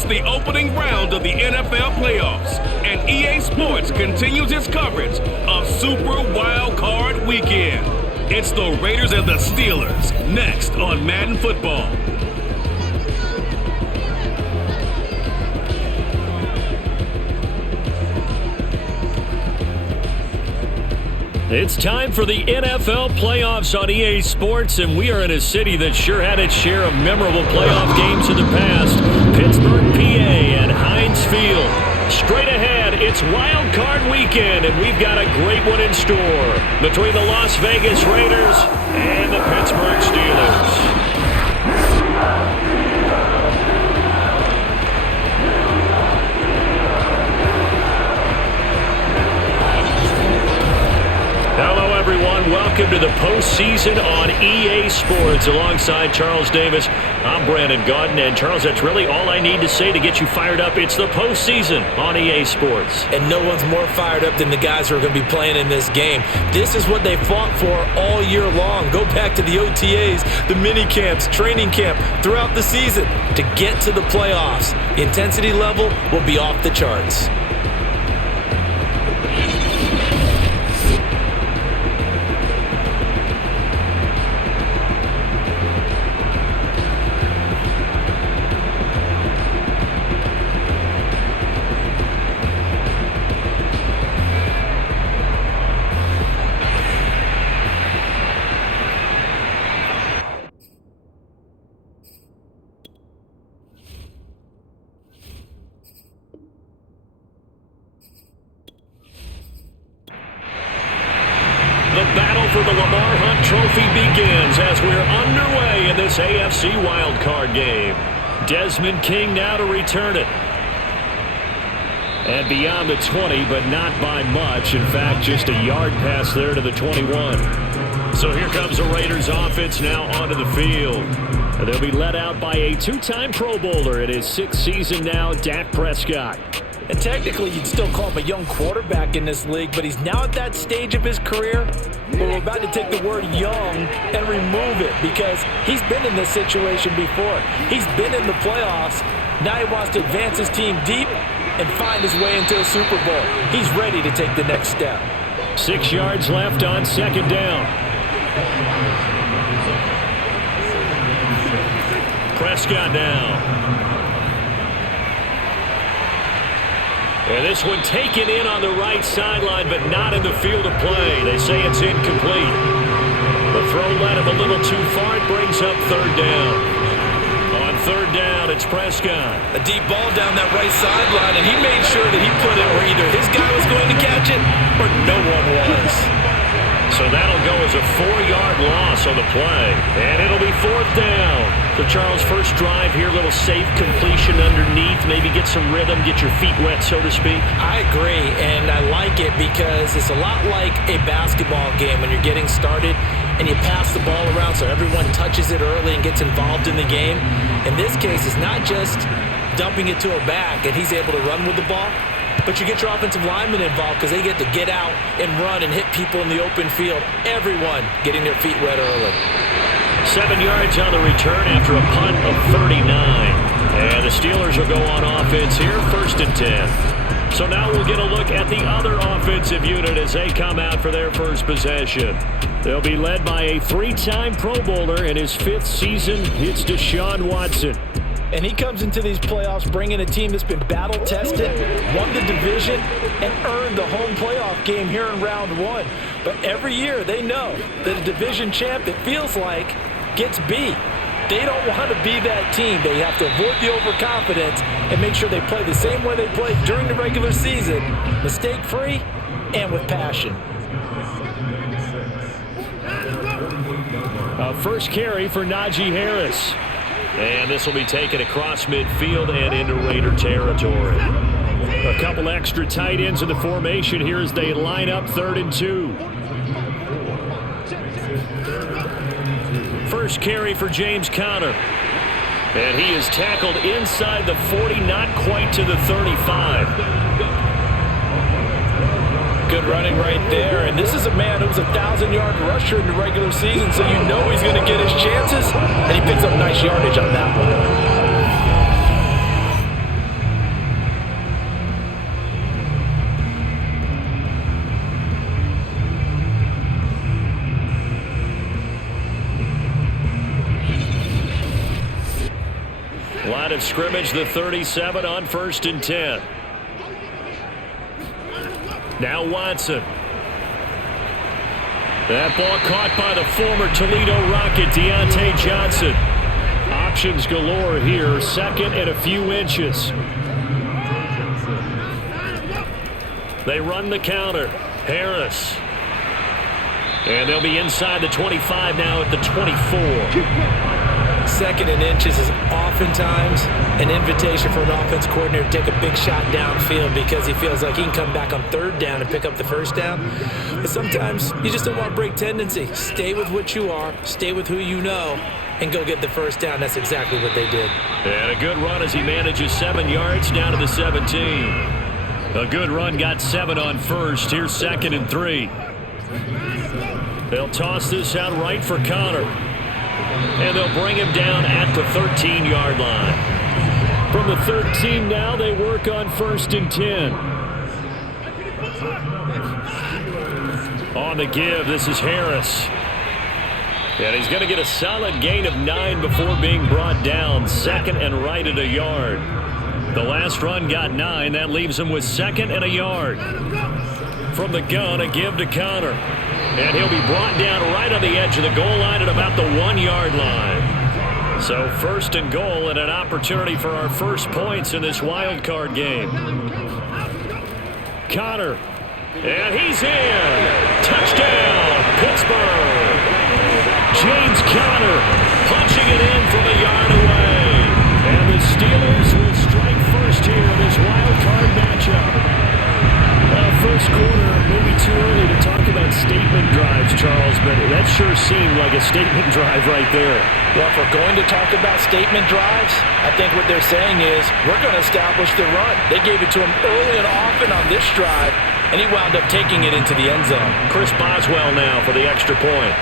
It's the opening round of the NFL playoffs, and EA Sports continues its coverage of Super Wildcard Weekend. It's the Raiders and the Steelers, next on Madden Football. It's time for the NFL playoffs on EA Sports, and we are in a city that sure had its share of memorable playoff games in the past. Pittsburgh, PA, and Heinz Field. Straight ahead, it's Wild Card Weekend, and we've got a great one in store between the Las Vegas Raiders and the Pittsburgh Steelers. Hello, everyone. Welcome to the postseason on EA Sports. Alongside Charles Davis, I'm Brandon Gaudin. And, Charles, that's really all I need to say to get you fired up. It's the postseason on EA Sports. And no one's more fired up than the guys who are going to be playing in this game. This is what they fought for all year long. Go back to the OTAs, the mini camps, training camp, throughout the season to get to the playoffs. The intensity level will be off the charts. Begins as we're underway in this AFC wildcard game. Desmond King now to return it. And beyond the 20, but not by much. In fact, just a yard pass there to the 21. So here comes the Raiders offense now onto the field. And they'll be led out by a two-time Pro Bowler in his sixth season now, DAK Prescott. And technically, you'd still call him a young quarterback in this league, but he's now at that stage of his career where we're about to take the word young and remove it because he's been in this situation before. He's been in the playoffs. Now he wants to advance his team deep and find his way into a Super Bowl. He's ready to take the next step. 6 yards left on second down. Prescott now. And this one taken in on the right sideline, but not in the field of play. They say it's incomplete. The throw led him a little too far. It brings up third down. On third down, it's Prescott. A deep ball down that right sideline, and he made sure that he put it where either his guy was going to catch it or no one was. So that'll go as a 4-yard loss on the play. And it'll be fourth down. So, Charles, first drive here, little safe completion underneath. Maybe get some rhythm, get your feet wet, so to speak. I agree, and I like it because it's a lot like a basketball game when you're getting started and you pass the ball around so everyone touches it early and gets involved in the game. In this case, it's not just dumping it to a back and he's able to run with the ball, but you get your offensive linemen involved because they get to get out and run and hit people in the open field. Everyone getting their feet wet early. 7 yards on the return after a punt of 39. And the Steelers will go on offense here, 1st and 10. So now we'll get a look at the other offensive unit as they come out for their first possession. They'll be led by a 3-time Pro Bowler in his 5th season. It's DESHAUN Watson. And he comes into these playoffs bringing a team that's been battle-tested, won the division, and earned the home playoff game here in round 1. But every year they know that a division champ, it feels like, gets beat. They don't want to be that team. They have to avoid the overconfidence and make sure they play the same way they played during the regular season, mistake-free and with passion. A first carry for Najee Harris. And this will be taken across midfield and into Raider territory. A couple extra tight ends in the formation here as they line up 3rd and 2. First carry for James Conner. And he is tackled inside the 40, not quite to the 35. Good running right there. And this is a man who was a 1,000-yard rusher in the regular season, so you know he's going to get his chances. And he picks up nice yardage on that one. line of scrimmage, the 37 on 1st and 10. Now Watson. That ball caught by the former Toledo Rocket, Deontay Johnson. Options galore here, second and a few inches. They run the counter. Harris. And they'll be inside the 25 now at the 24. Second and inches is oftentimes an invitation for an offense coordinator to take a big shot downfield because he feels like he can come back on 3rd down and pick up the 1st down. But sometimes you just don't want to break tendency. Stay with what you are, stay with who you know, and go get the 1st down. That's exactly what they did. And a good run as he manages 7 yards down to the 17. A good run got 7 on 1st. Here's 2nd and 3. They'll toss this out right for Connor. And they'll bring him down at the 13-yard line. From the 13 now, they work on 1st and 10. On the give, this is Harris. And he's going to get a solid gain of 9 before being brought down. 2nd and right at a yard. The last run got 9. That leaves him with 2nd and a yard. From the gun, a give to Connor. And he'll be brought down right on the edge of the goal line at about the 1-yard line. So 1st and goal and an opportunity for our first points in this wild card game. Connor. And he's in. Touchdown, Pittsburgh. James Conner punching it in from a yard away. And the Steelers will strike first here in this wild card matchup. First quarter, maybe too early to talk about statement drives, Charles, but that sure seemed like a statement drive right there. Well, if we're going to talk about statement drives, I think what they're saying is we're going to establish the run. They gave it to him early and often on this drive, and he wound up taking it into the end zone. Chris Boswell now for the extra point.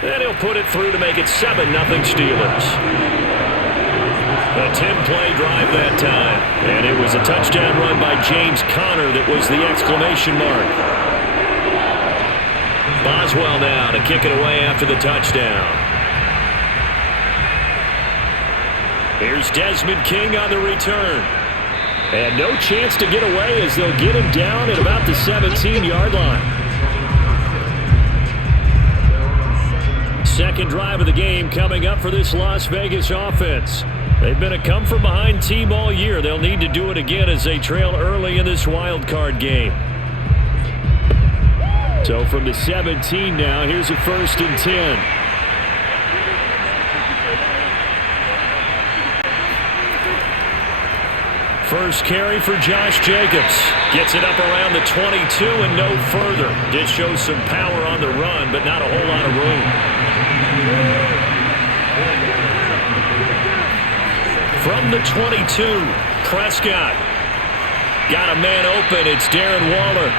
And he'll put it through to make it 7-0 Steelers. A 10-play drive that time. And it was a touchdown run by James Conner that was the exclamation mark. Boswell now to kick it away after the touchdown. Here's Desmond King on the return. And no chance to get away as they'll get him down at about the 17-yard line. Second drive of the game coming up for this Las Vegas offense. They've been a come-from-behind team all year. They'll need to do it again as they trail early in this wild card game. So from the 17 now, here's a 1st and 10. First carry for Josh Jacobs. Gets it up around the 22 and no further. Did show some power on the run, but not a whole lot of room. From the 22, Prescott. Got a man open. It's Darren Waller.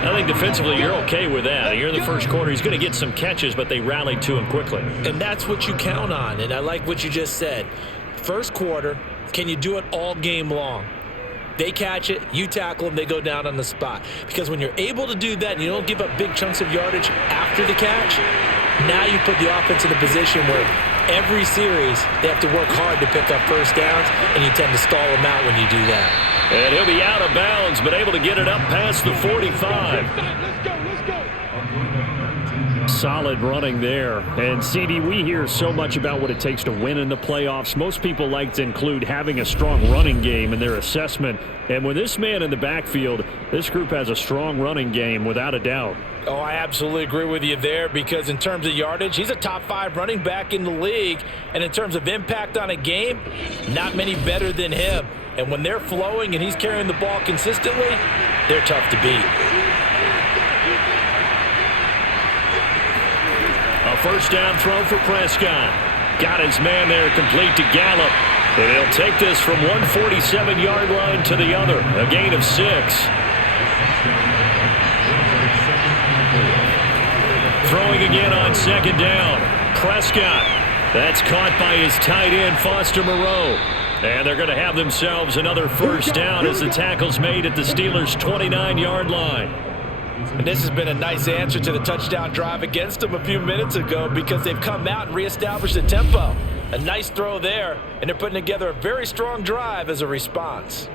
I think defensively you're okay with that. Here in the first quarter, he's going to get some catches, but they rallied to him quickly. And that's what you count on, and I like what you just said. First quarter, can you do it all game long? They catch it, you tackle them, they go down on the spot. Because when you're able to do that and you don't give up big chunks of yardage after the catch, now you put the offense in a position where every series they have to work hard to pick up first downs, and you tend to stall them out when you do that. And he'll be out of bounds, but able to get it up past the 45. Solid running there. And, CD, we hear so much about what it takes to win in the playoffs. Most people like to include having a strong running game in their assessment. And with this man in the backfield, this group has a strong running game without a doubt. Oh, I absolutely agree with you there, because in terms of yardage, he's a top 5 running back in the league. And in terms of impact on a game, not many better than him. And when they're flowing and he's carrying the ball consistently, they're tough to beat. A first down throw for Prescott. Got his man there complete to Gallup. And he'll take this from 147-yard line to the other. A gain of 6. Throwing again on second down. Prescott. That's caught by his tight end, Foster Moreau. And they're going to have themselves another first down as the tackle's made at the Steelers' 29-yard line. And this has been a nice answer to the touchdown drive against them a few minutes ago because they've come out and reestablished the tempo. A nice throw there, and they're putting together a very strong drive as a response.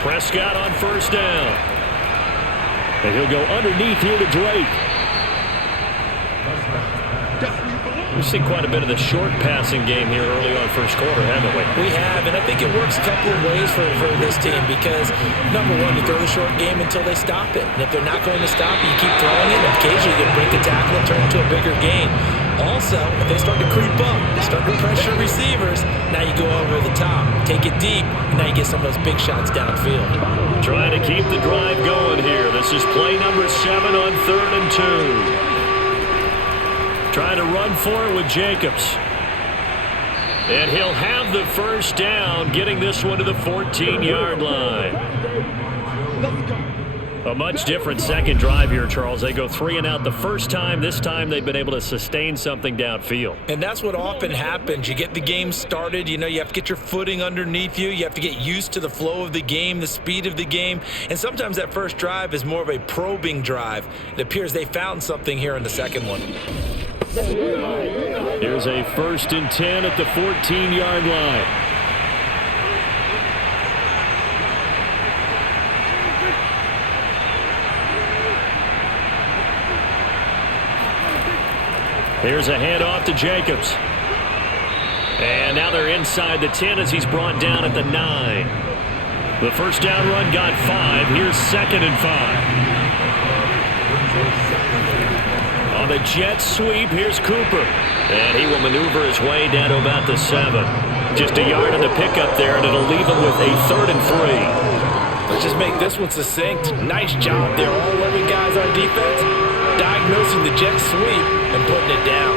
Prescott on first down. And he'll go underneath here to Drake. We've seen quite a bit of the short passing game here early on first quarter, haven't we? We have, and I think it works a couple of ways for this team because, number one, you throw the short game until they stop it. And if they're not going to stop it, you keep throwing it, and occasionally you can break a tackle and turn it into a bigger gain. Also, if they start to creep up, they start to pressure receivers, now you go over the top, take it deep, and now you get some of those big shots downfield. Trying to keep the drive going here. This is play number 7 on 3rd and 2. Trying to run for it with Jacobs. And he'll have the first down, getting this one to the 14-yard line. A much different second drive here, Charles. They go 3 and out the first time. This time they've been able to sustain something downfield. And that's what often happens. You get the game started. You know, you have to get your footing underneath you. You have to get used to the flow of the game, the speed of the game. And sometimes that first drive is more of a probing drive. It appears they found something here in the second one. Here's a 1st and 10 at the 14-yard line. Here's a handoff to Jacobs. And now they're inside the 10 as he's brought down at the 9. The first down run got 5. Here's 2nd and 5. On the jet sweep, here's Cooper. And he will maneuver his way down to about the 7. Just a yard on the pickup there, and it'll leave him with a 3rd and 3. Let's just make this one succinct. Nice job there. All 11 guys on defense diagnosing the jet sweep and putting it down.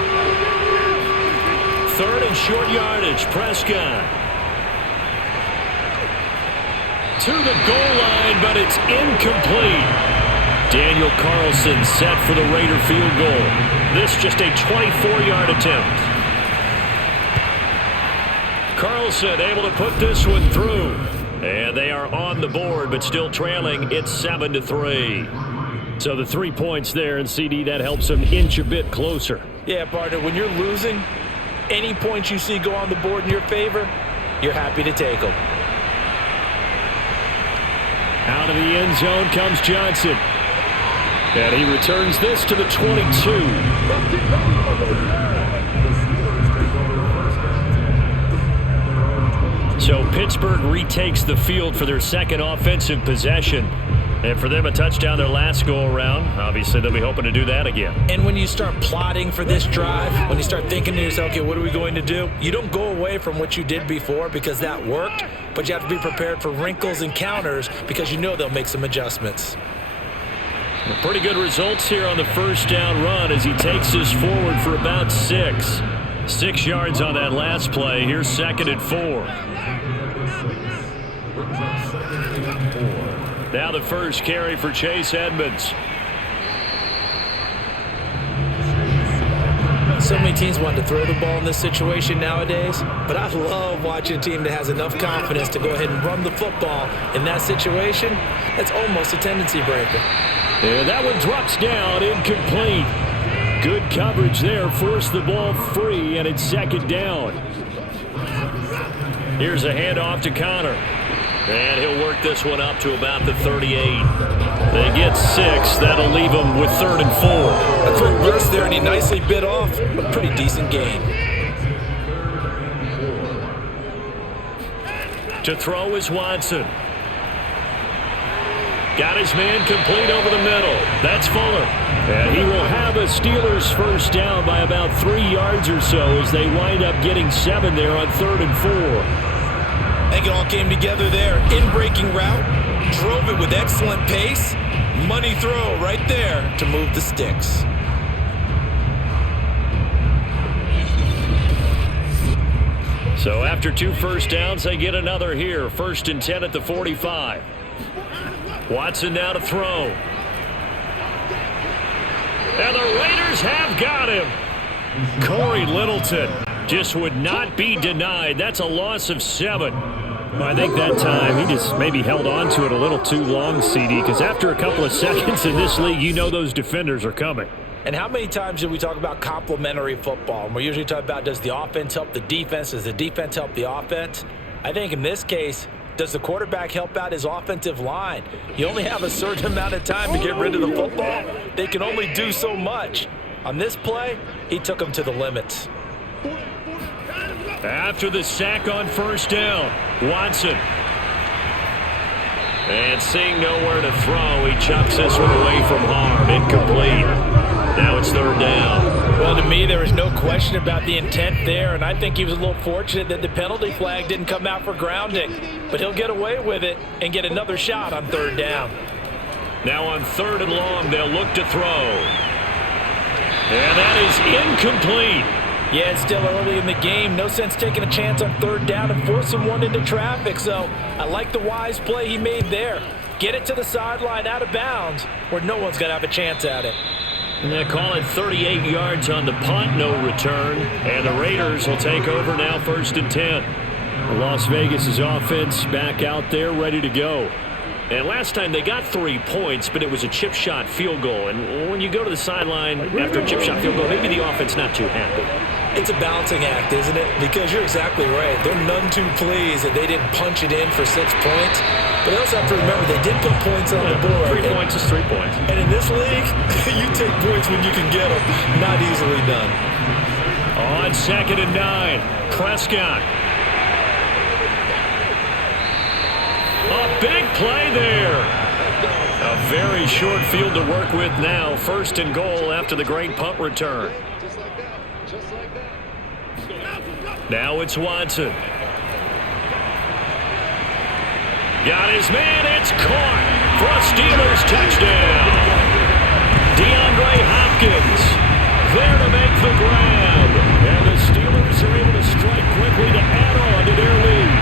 3rd and short yardage. Prescott to the goal line, but it's incomplete. Daniel Carlson set for the Raider field goal. This just a 24-yard attempt. Carlson able to put this one through. And they are on the board, but still trailing. It's 7-3. So the 3 points there, and CD, that helps them inch a bit closer. Yeah, partner, when you're losing, any points you see go on the board in your favor, you're happy to take them. Out of the end zone comes Johnson. And he returns this to the 22. So Pittsburgh retakes the field for their second offensive possession. And for them, a touchdown their last go-around. Obviously, they'll be hoping to do that again. And when you start plotting for this drive, when you start thinking to yourself, okay, what are we going to do? You don't go away from what you did before because that worked, but you have to be prepared for wrinkles and counters because you know they'll make some adjustments. Pretty good results here on the first down run as he takes us forward for about 6. 6 yards on that last play. Here's 2nd and 4. Now the first carry for Chase Edmonds. So many teams want to throw the ball in this situation nowadays, but I love watching a team that has enough confidence to go ahead and run the football in that situation. That's almost a tendency breaker. And that one drops down, incomplete. Good coverage there, forced the ball free, and it's 2nd down. Here's a handoff to Connor. And he'll work this one up to about the 38. They get 6. That'll leave them with 3rd and 4. A quick burst there, and he nicely bit off a pretty decent gain. To throw is Watson. Got his man complete over the middle. That's Fuller. And he will have a Steelers first down by about 3 yards or so as they wind up getting 7 there on 3rd and 4. I think it all came together there. In-breaking route, drove it with excellent pace. Money throw right there to move the sticks. So after 2 first downs, they get another here. 1st and 10 at the 45. Watson now to throw. And the Raiders have got him. Corey Littleton just would not be denied. That's a loss of 7. Well, I think that time he just maybe held on to it a little too long, CD, because after a couple of seconds in this league, you know those defenders are coming. And how many times do we talk about complementary football? And we're usually talking about, does the offense help the defense? Does the defense help the offense? I think in this case, does the quarterback help out his offensive line? You only have a certain amount of time to get rid of the football. They can only do so much. On this play, he took them to the limits. After the sack on 1st down, Watson. And seeing nowhere to throw, he chucks this one away from harm. Incomplete. Now it's 3rd down. Well, to me, there was no question about the intent there, and I think he was a little fortunate that the penalty flag didn't come out for grounding. But he'll get away with it and get another shot on 3rd down. Now on 3rd and long, they'll look to throw. And that is incomplete. Yeah, it's still early in the game. No sense taking a chance on 3rd down and forcing one into traffic. So I like the wise play he made there. Get it to the sideline out of bounds where no one's going to have a chance at it. And they call it 38 yards on the punt, no return. And the Raiders will take over now, 1st and 10. Las Vegas' offense back out there ready to go. And last time they got 3 points, but it was a chip shot field goal. And when you go to the sideline after a chip shot field goal, maybe the offense not too happy. It's a balancing act, isn't it? Because you're exactly right. They're none too pleased that they didn't punch it in for 6 points. But they also have to remember they did put points on the board. 3 points is 3 points. And in this league, you take points when you can get them. Not easily done. On 2nd and 9, Prescott. A big play there. A very short field to work with now. 1st and goal after the great punt return. Now it's Watson. Got his man. It's caught for a Steelers touchdown. DeAndre Hopkins there to make the grab. And the Steelers are able to strike quickly to add on to their lead.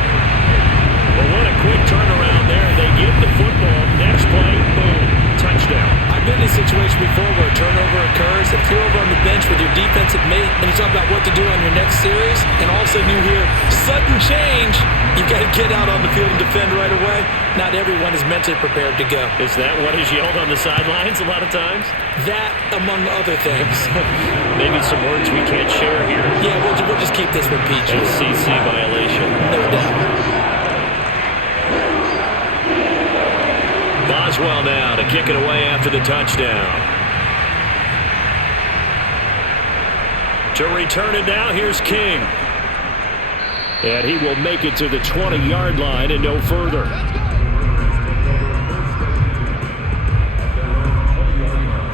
Well, what a quick turnaround there. They get the football. Next play, boom, touchdown. I've been in a situation before where a turnover occurs. If you're over on the bench with your defensive mate and you talk about what to do on your next series, and all of a sudden you hear sudden change, you've got to get out on the field and defend right away. Not everyone is mentally prepared to go. Is that what is yelled on the sidelines a lot of times? That, among other things. Maybe some words we can't share here. Yeah, we'll just keep this one PG. FCC violation. No doubt. Boswell now to kick it away after the touchdown. To return it now, here's King. And he will make it to the 20-yard line and no further.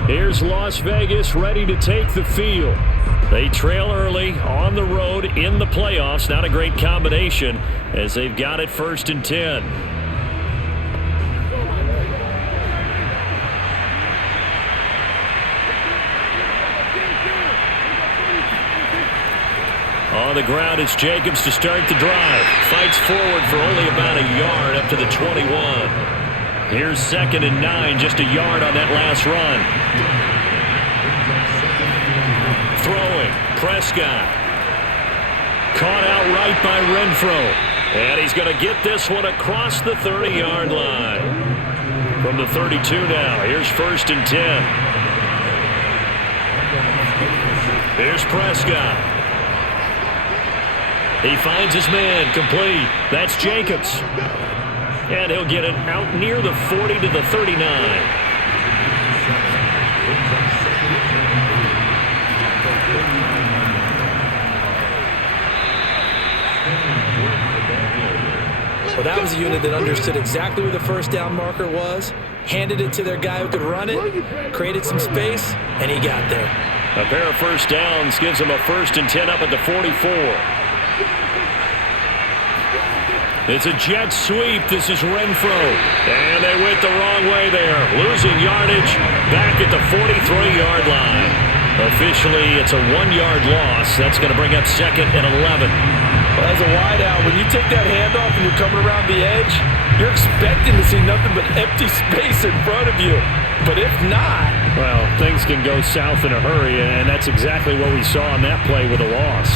Here's Las Vegas ready to take the field. They trail early on the road in the playoffs. Not a great combination as they've got it 1st and 10. On the ground, it's Jacobs to start the drive. Fights forward for only about a yard up to the 21. Here's 2nd and 9, just a yard on that last run. Throwing, Prescott. Caught out right by Renfro. And he's going to get this one across the 30-yard line. From the 32 now, here's 1st and 10. Here's Prescott. He finds his man, complete. That's Jacobs. And he'll get it out near the 40 to the 39. Well, that was a unit that understood exactly where the 1st down marker was, handed it to their guy who could run it, created some space, and he got there. A pair of 1st downs gives him a 1st and 10 up at the 44. It's a jet sweep. This is Renfro. And they went the wrong way there. Losing yardage back at the 43-yard line. Officially, it's a 1-yard loss. That's going to bring up 2nd and 11. Well, as a wideout, when you take that handoff and you're coming around the edge, you're expecting to see nothing but empty space in front of you. But if not... Well, things can go south in a hurry, and that's exactly what we saw on that play with a loss.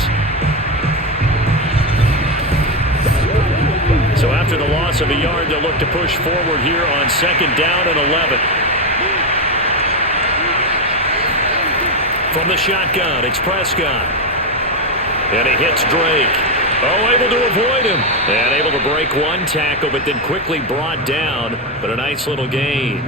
So after the loss of a yard, they'll look to push forward here on 2nd down and 11. From the shotgun, it's Prescott. And he hits Drake. Oh, able to avoid him. And able to break one tackle, but then quickly brought down. But a nice little gain.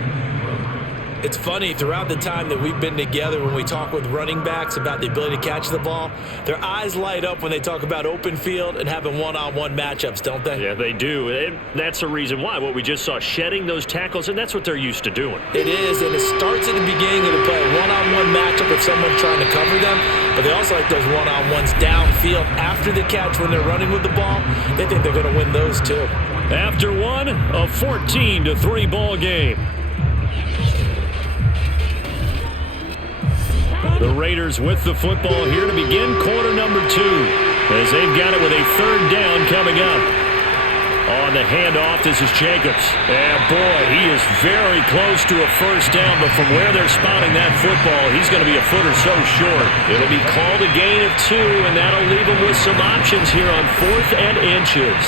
It's funny, throughout the time that we've been together, when we talk with running backs about the ability to catch the ball, their eyes light up when they talk about open field and having one-on-one matchups, don't they? Yeah, they do. And that's the reason why. What we just saw, shedding those tackles, and that's what they're used to doing. It is, and it starts at the beginning of the play. One-on-one matchup if someone's trying to cover them, but they also like those one-on-ones downfield after the catch when they're running with the ball. They think they're going to win those too. After one, a 14-3 ball game. The Raiders with the football here to begin quarter number 2 as they've got it with a 3rd down coming up. On the handoff, this is Jacobs. And boy, he is very close to a 1st down, but from where they're spotting that football, he's going to be a foot or so short. It'll be called a gain of 2, and that'll leave him with some options here on 4th and inches.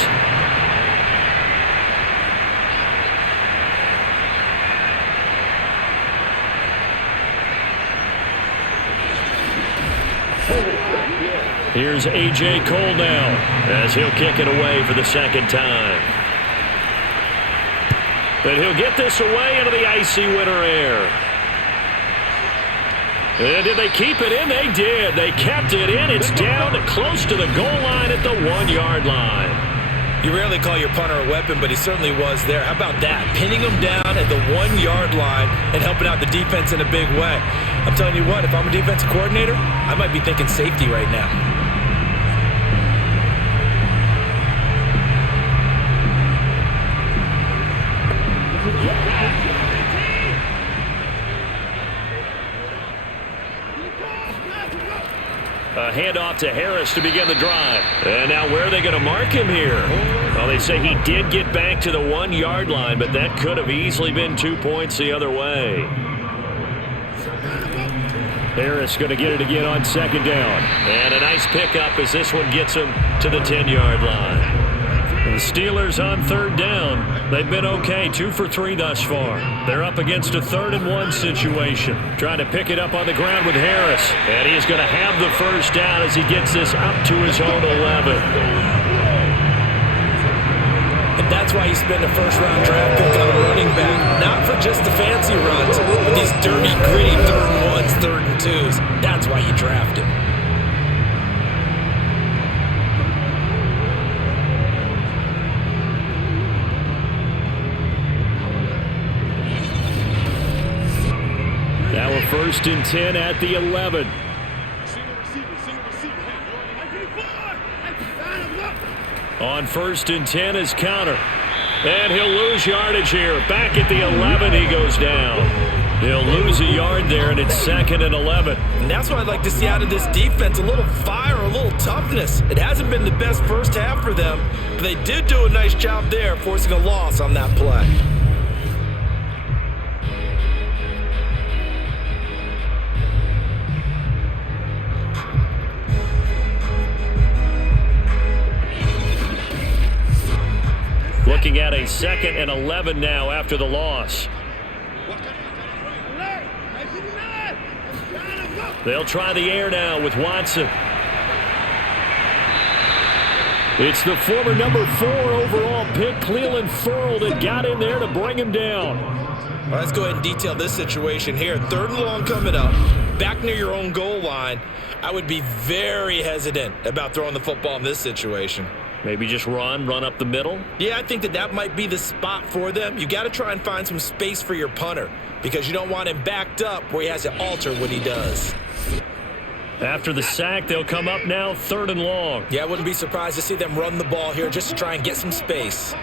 Here's A.J. Cole now as he'll kick it away for the 2nd time. But he'll get this away into the icy winter air. And did they keep it in? They did. They kept it in. It's down close to the goal line at the 1-yard line. You rarely call your punter a weapon, but he certainly was there. How about that? Pinning him down at the 1-yard line and helping out the defense in a big way. I'm telling you what, if I'm a defensive coordinator, I might be thinking safety right now. A handoff to Harris to begin the drive. And now where are they going to mark him here? Well, they say he did get back to the 1-yard line, but that could have easily been 2 points the other way. Harris going to get it again on 2nd down. And a nice pickup as this one gets him to the 10-yard line. The Steelers on 3rd down. They've been okay, 2 for 3 thus far. They're up against a 3rd and 1 situation. Trying to pick it up on the ground with Harris. And he's going to have the 1st down as he gets this up to his own 11. And that's why you spend a 1st-round draft pick on a running back. Not for just the fancy runs, but these dirty, gritty 3rd and 1s, 3rd and 2s. That's why you draft him. Now a 1st and 10 at the 11. On 1st and 10 is Counter. And he'll lose yardage here. Back at the 11, he goes down. He'll lose a yard there, and it's 2nd and 11. And that's what I'd like to see out of this defense, a little fire, a little toughness. It hasn't been the best 1st half for them, but they did do a nice job there, forcing a loss on that play. Looking at a 2nd and 11 now after the loss. They'll try the air now with Watson. It's the former number 4 overall pick, Cleveland Ferrell, that got in there to bring him down. Well, let's go ahead and detail this situation here. 3rd and long coming up, back near your own goal line. I would be very hesitant about throwing the football in this situation. Maybe just run up the middle? Yeah, I think that might be the spot for them. You got to try and find some space for your punter because you don't want him backed up where he has to alter what he does. After the sack, they'll come up now 3rd and long. Yeah, I wouldn't be surprised to see them run the ball here just to try and get some space.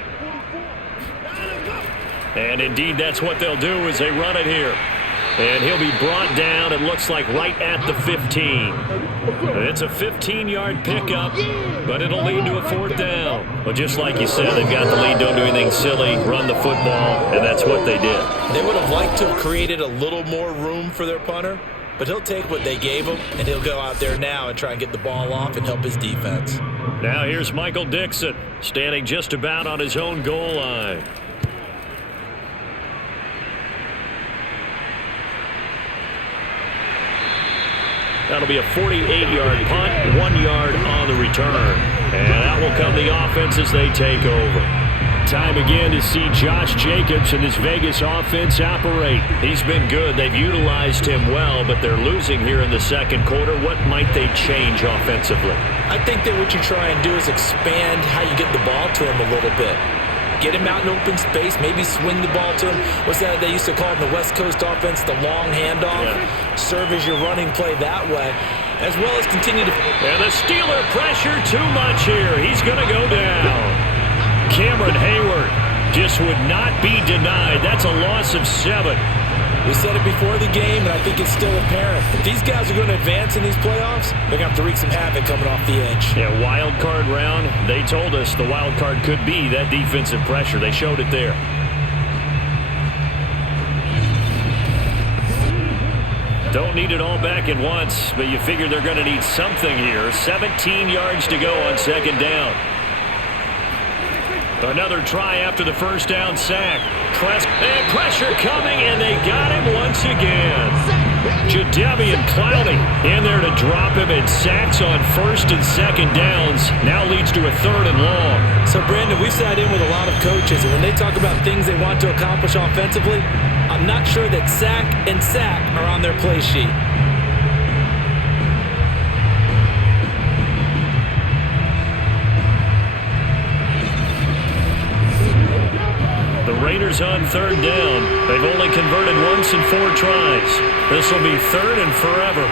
And indeed, that's what they'll do as they run it here. And he'll be brought down, it looks like, right at the 15. It's a 15-yard pickup, but it'll lead to a 4th down. Well, just like you said, they've got the lead, don't do anything silly, run the football, and that's what they did. They would have liked to have created a little more room for their punter, but he'll take what they gave him, and he'll go out there now and try and get the ball off and help his defense. Now here's Michael Dixon, standing just about on his own goal line. That'll be a 48-yard punt, 1 yard on the return. And out will come the offense as they take over. Time again to see Josh Jacobs and this Vegas offense operate. He's been good. They've utilized him well, but they're losing here in the second quarter. What might they change offensively? I think that what you try and do is expand how you get the ball to him a little bit. Get him out in open space, maybe swing the ball to him. What's that they used to call in the West Coast offense, the long handoff? Yeah. Serve as your running play that way, as well as continue to... And the Steeler pressure too much here. He's going to go down. Cameron Hayward just would not be denied. That's a loss of 7. We said it before the game, and I think it's still apparent. If these guys are going to advance in these playoffs, they're going to have to wreak some havoc coming off the edge. Yeah, wild card round. They told us the wild card could be that defensive pressure. They showed it there. Don't need it all back at once, but you figure they're going to need something here. 17 yards to go on 2nd down. Another try after the 1st down sack. And pressure coming, and they got him once again. Jadeveon Clowney in there to drop him, and sacks on 1st and 2nd downs. Now leads to a 3rd and long. So, Brandon, we've sat in with a lot of coaches, and when they talk about things they want to accomplish offensively, I'm not sure that sack and sack are on their play sheet. Raiders on 3rd down. They've only converted once in 4 tries. This will be 3rd and forever.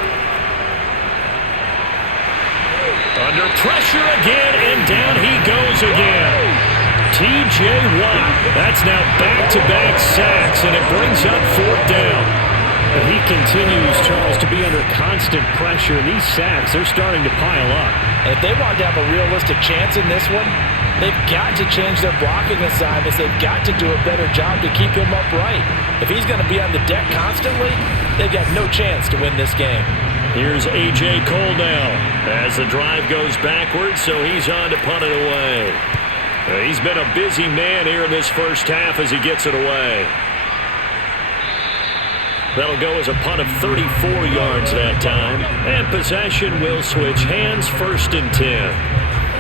Under pressure again, and down he goes again. T.J. Watt. That's now back-to-back sacks, and it brings up 4th down. But he continues, Charles, to be under constant pressure. And these sacks, they're starting to pile up. And if they want to have a realistic chance in this one, they've got to change their blocking assignments. They've got to do a better job to keep him upright. If he's going to be on the deck constantly, they've got no chance to win this game. Here's A.J. Cole now as the drive goes backwards, so he's on to punt it away. He's been a busy man here in this first half as he gets it away. That'll go as a punt of 34 yards that time. And possession will switch hands, 1st and 10.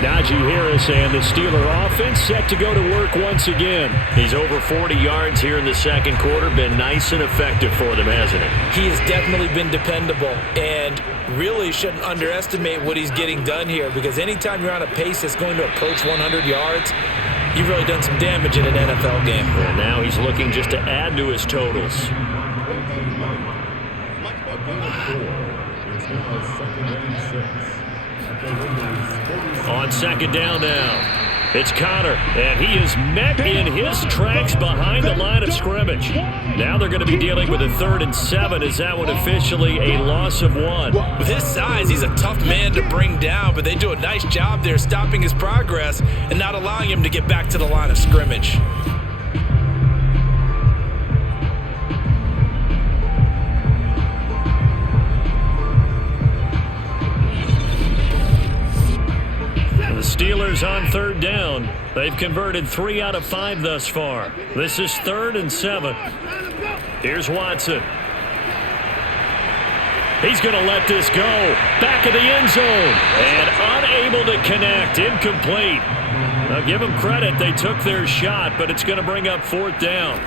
Najee Harris and the Steeler offense set to go to work once again. He's over 40 yards here in the second quarter. Been nice and effective for them, hasn't he? He has definitely been dependable, and really shouldn't underestimate what he's getting done here, because anytime you're on a pace that's going to approach 100 yards, you've really done some damage in an NFL game. And now he's looking just to add to his totals. On 2nd down now, it's Connor, and he is met in his tracks behind the line of scrimmage. Now they're going to be dealing with a 3rd and 7. Is that one officially a loss of 1? With his size, he's a tough man to bring down, but they do a nice job there stopping his progress and not allowing him to get back to the line of scrimmage. The Steelers on 3rd down. They've converted 3 out of 5 thus far. This is 3rd and 7. Here's Watson. He's going to let this go. Back of the end zone. And unable to connect. Incomplete. Now give them credit. They took their shot, but it's going to bring up 4th down.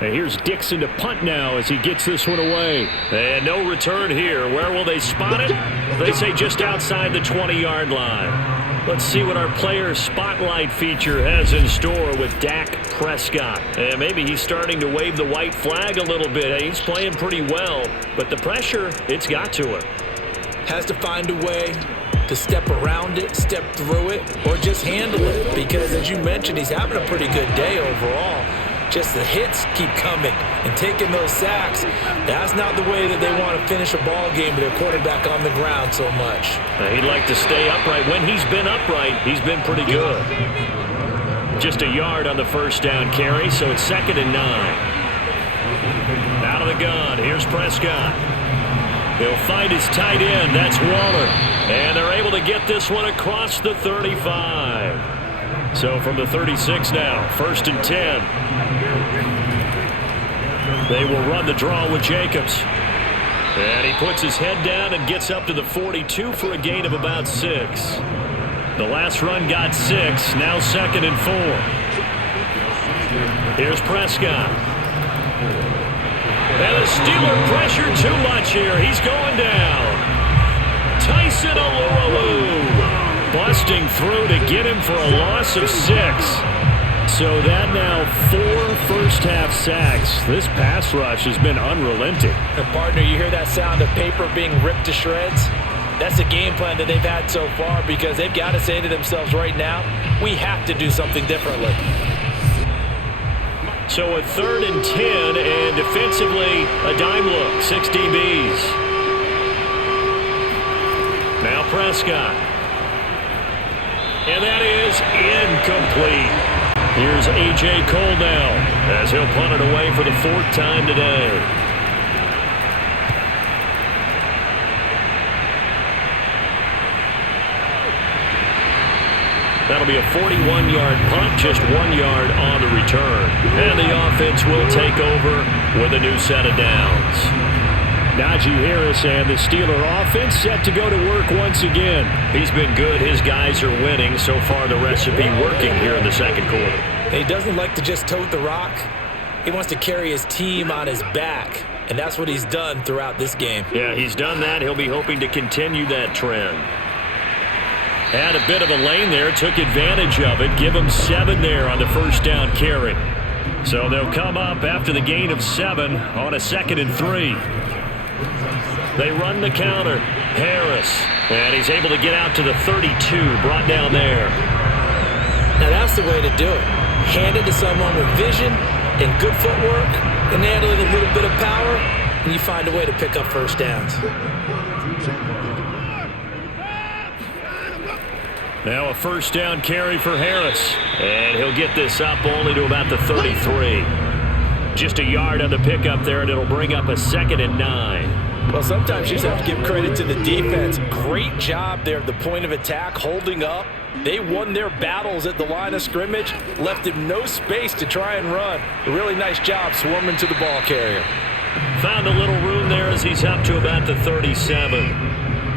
And here's Dixon to punt now as he gets this one away. And no return here. Where will they spot it? They say just outside the 20-yard line. Let's see what our player spotlight feature has in store with DAK Prescott. And maybe he's starting to wave the white flag a little bit. He's playing pretty well, but the pressure, it's got to him. Has to find a way to step around it, step through it, or just handle it. Because as you mentioned, he's having a pretty good day overall. Just the hits keep coming and taking those sacks. That's not the way that they want to finish a ball game with their quarterback on the ground so much. He'd like to stay upright. When he's been upright, he's been pretty good. Just a yard on the first down carry, so it's 2nd and 9. Out of the gun, here's Prescott. He'll find his tight end, that's Waller. And they're able to get this one across the 35. So from the 36 now, 1st and 10. They will run the draw with Jacobs. And he puts his head down and gets up to the 42 for a gain of about 6. The last run got 6, now 2nd and 4. Here's Prescott. And the Steeler pressure too much here. He's going down. Tyson Alualu busting through to get him for a loss of 6. So that now 4 first-half sacks. This pass rush has been unrelenting. And partner, you hear that sound of paper being ripped to shreds? That's the game plan that they've had so far because they've got to say to themselves right now, we have to do something differently. So a 3rd and 10, and defensively, a dime look, 6 DBs. Now Prescott. And that is incomplete. Here's A.J. Cole now, as he'll punt it away for the 4th time today. That'll be a 41-yard punt, just 1 yard on the return. And the offense will take over with a new set of downs. Najee Harris and the Steeler offense set to go to work once again. He's been good. His guys are winning. So far, the recipe working here in the 2nd quarter. He doesn't like to just tote the rock. He wants to carry his team on his back, and that's what he's done throughout this game. Yeah, he's done that. He'll be hoping to continue that trend. Had a bit of a lane there, took advantage of it. Give him 7 there on the first down carry. So they'll come up after the gain of 7 on a 2nd and 3. They run the counter. Harris. And he's able to get out to the 32, brought down there. Now that's the way to do it. Hand it to someone with vision and good footwork, and handle it a little bit of power, and you find a way to pick up first downs. Now a first down carry for Harris. And he'll get this up only to about the 33. Just a yard on the pickup there, and it'll bring up a 2nd and 9. Well, sometimes you just have to give credit to the defense. Great job there at the point of attack, holding up. They won their battles at the line of scrimmage, left him no space to try and run. A really nice job swarming to the ball carrier. Found a little room there as he's up to about the 37.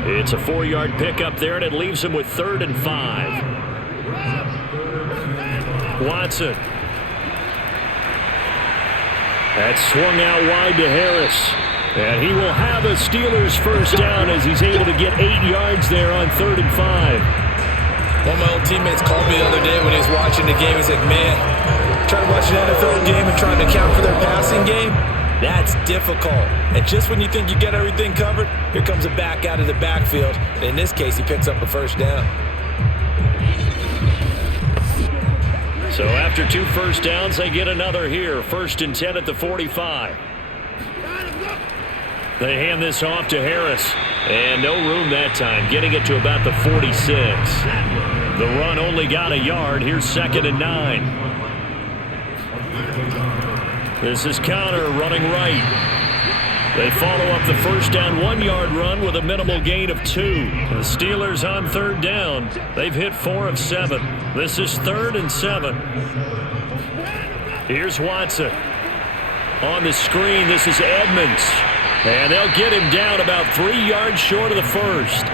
It's a 4-yard pickup there, and it leaves him with 3rd and 5. Watson. That's swung out wide to Harris. And he will have a Steelers first down as he's able to get 8 yards there on 3rd and 5. One of my old teammates called me the other day when he was watching the game. He's like, man, trying to watch an NFL game and trying to account for their passing game, that's difficult. And just when you think you get everything covered, here comes a back out of the backfield. And in this case, he picks up a first down. So after 2 first downs, they get another here. 1st and 10 at the 45. They hand this off to Harris. And no room that time, getting it to about the 46. The run only got a yard. Here's 2nd and 9. This is Connor running right. They follow up the first down 1-yard run with a minimal gain of 2. The Steelers on 3rd down. They've hit 4 of 7. This is 3rd and 7. Here's Watson. On the screen, this is Edmonds. And they'll get him down about 3 yards short of the first.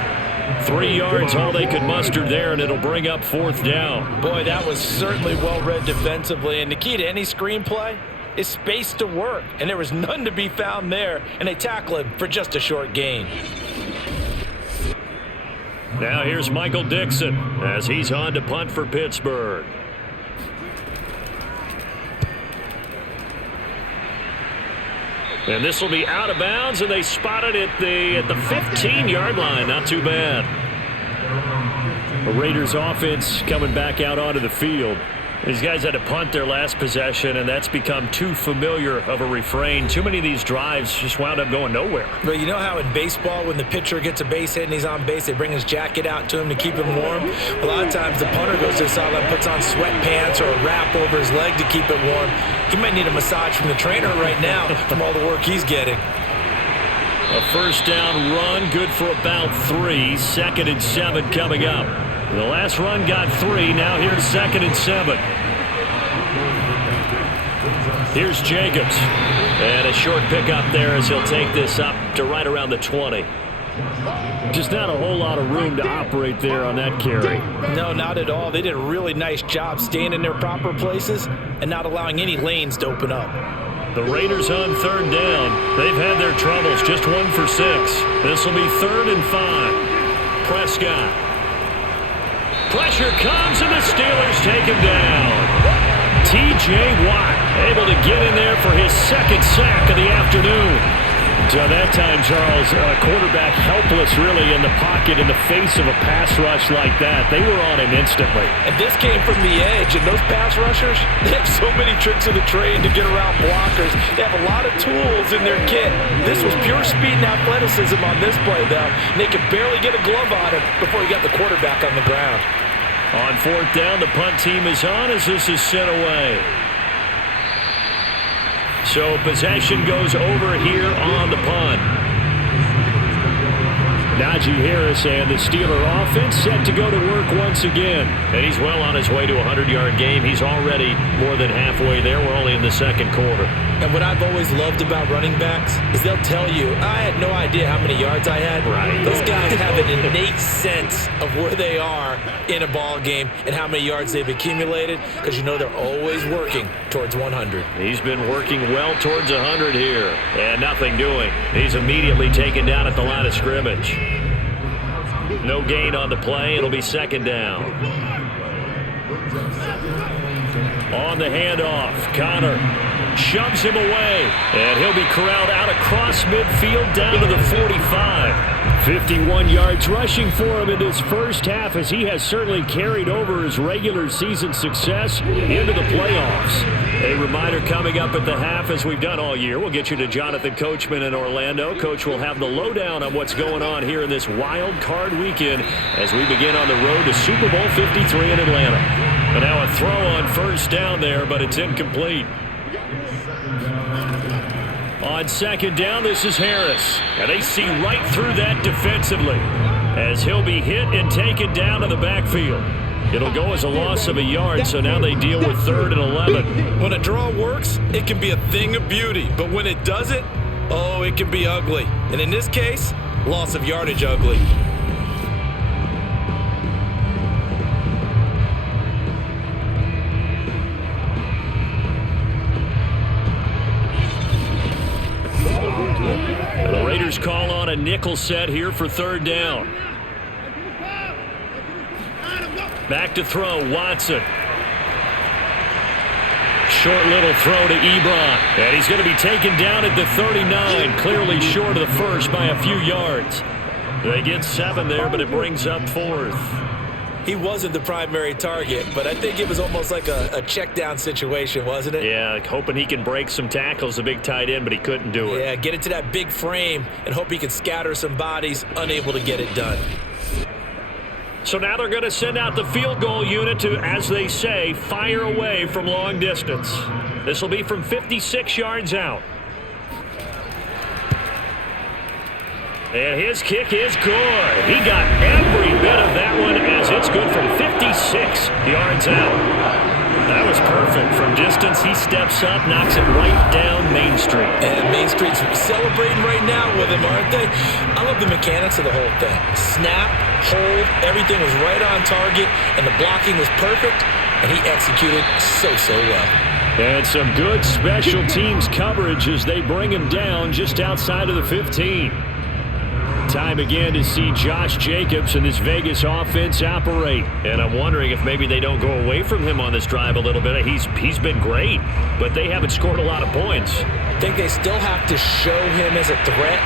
3 yards all they could muster there, and it'll bring up 4th down. Boy, that was certainly well read defensively. And the key to any screenplay is space to work. And there was none to be found there. And they tackle him for just a short gain. Now here's Michael Dixon as he's on to punt for Pittsburgh. And this will be out of bounds, and they spot it at the 15-yard line. Not too bad. The Raiders offense coming back out onto the field. These guys had to punt their last possession, and that's become too familiar of a refrain. Too many of these drives just wound up going nowhere. But you know how in baseball, when the pitcher gets a base hit and he's on base, they bring his jacket out to him to keep him warm? A lot of times the punter goes to the sideline, puts on sweatpants or a wrap over his leg to keep it warm. He might need a massage from the trainer right now from all the work he's getting. A first down run, good for about 3. 2nd and 7 coming up. The last run got 3. Now here's 2nd and 7. Here's Jacobs. And a short pickup there as he'll take this up to right around the 20. Just not a whole lot of room to operate there on that carry. No, not at all. They did a really nice job staying in their proper places and not allowing any lanes to open up. The Raiders on 3rd down. They've had their troubles. Just 1 for 6. This will be 3rd and 5. Prescott. Pressure comes, and the Steelers take him down. T.J. Watt able to get in there for his 2nd sack of the afternoon. So that time, Charles, quarterback helpless really in the pocket in the face of a pass rush like that. They were on him instantly. And this came from the edge, and those pass rushers, they have so many tricks of the trade to get around blockers. They have a lot of tools in their kit. This was pure speed and athleticism on this play, though. And they could barely get a glove on him before he got the quarterback on the ground. On 4th down, the punt team is on as this is sent away. So possession goes over here on the punt. Najee Harris and the Steeler offense set to go to work once again. And he's well on his way to a 100-yard game. He's already more than halfway there. We're only in the 2nd quarter. And what I've always loved about running backs is they'll tell you, I had no idea how many yards I had. Right. Those guys have an innate sense of where they are in a ball game and how many yards they've accumulated because you know they're always working towards 100. He's been working well towards 100 here. And nothing doing. He's immediately taken down at the line of scrimmage. No gain on the play. It'll be 2nd down. On the handoff, Connor shoves him away, and he'll be corralled out across midfield down to the 45. 51 yards rushing for him in his first half as he has certainly carried over his regular season success into the playoffs. A reminder coming up at the half, as we've done all year. We'll get you to Jonathan Coachman in Orlando. Coach will have the lowdown on what's going on here in this wild card weekend as we begin on the road to Super Bowl 53 in Atlanta. And now a throw on 1st down there, but it's incomplete. On 2nd down, this is Harris. And they see right through that defensively as he'll be hit and taken down to the backfield. It'll go as a loss of a yard, so now they deal with 3rd and 11. When a draw works, it can be a thing of beauty. But when it doesn't, oh, it can be ugly. And in this case, loss of yardage ugly. The Raiders call on a nickel set here for 3rd down. Back to throw, Watson. Short little throw to Ebron. And he's going to be taken down at the 39, clearly short of the first by a few yards. They get 7 there, but it brings up 4th. He wasn't the primary target, but I think it was almost like a check down situation, wasn't it? Yeah, hoping he can break some tackles, the big tight end, but he couldn't do it. Yeah, get into that big frame and hope he can scatter some bodies, unable to get it done. So now they're going to send out the field goal unit to, as they say, fire away from long distance. This will be from 56 yards out. And his kick is good. He got every bit of that one as it's good from 56 yards out. That was perfect. From distance, he steps up, knocks it right down Main Street. And Main Street's celebrating right now with him, aren't they? I love the mechanics of the whole thing. Snap, hold, everything was right on target, and the blocking was perfect, and he executed so well. And some good special teams coverage as they bring him down just outside of the 15. Time again to see Josh Jacobs and this Vegas offense operate. And I'm wondering if maybe they don't go away from him on this drive a little bit. He's been great, but they haven't scored a lot of points. I think they still have to show him as a threat.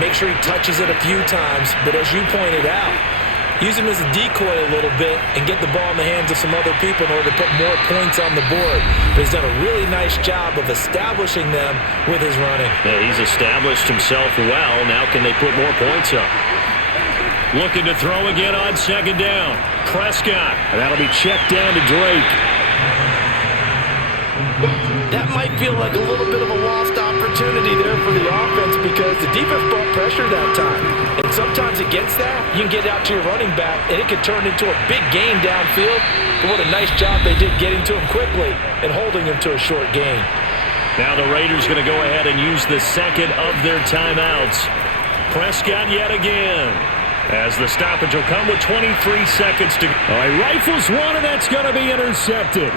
Make sure he touches it a few times. But as you pointed out, use him as a decoy a little bit and get the ball in the hands of some other people in order to put more points on the board. But he's done a really nice job of establishing them with his running. Yeah, he's established himself well. Now can they put more points up? Looking to throw again on second down. Prescott. And that'll be checked down to Drake. That might feel like a little bit of a lost opportunity there for the offense because the defense brought pressure that time. And sometimes against that, you can get out to your running back, and it can turn into a big gain downfield. But what a nice job they did getting to him quickly and holding him to a short gain. Now the Raiders going to go ahead and use the second of their timeouts. Prescott yet again. As the stoppage will come with 23 seconds to go. He rifles one, and that's going to be intercepted.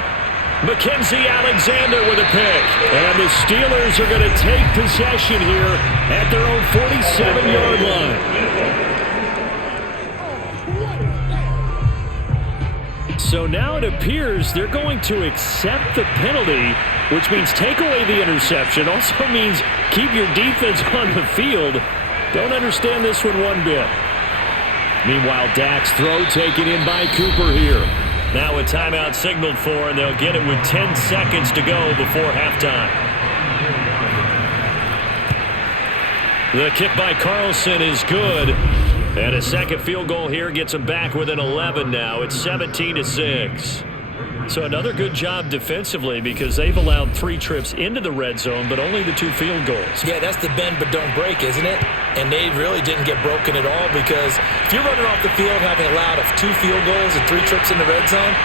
Mackenzie Alexander with a pick. And the Steelers are going to take possession here at their own 47-yard line. So now it appears they're going to accept the penalty, which means take away the interception. Also means keep your defense on the field. Don't understand this one bit. Meanwhile, Dak's throw taken in by Cooper here. Now a timeout signaled for, and they'll get it with 10 seconds to go before halftime. The kick by Carlson is good. And a second field goal here gets them back within 11 now. It's 17-6. So another good job defensively because they've allowed 3 trips into the red zone, but only the 2 field goals. Yeah, that's the bend but don't break, isn't it? And they really didn't get broken at all because if you're running off the field having allowed 2 field goals and 3 trips in the red zone,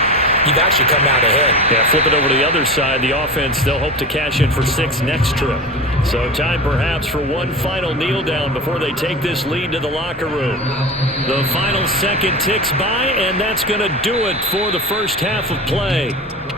you've actually come out ahead. Yeah, flip it over to the other side. The offense, they'll hope to cash in for 6 next trip. So time perhaps for one final kneel down before they take this lead to the locker room. The final second ticks by, and that's going to do it for the first half of play.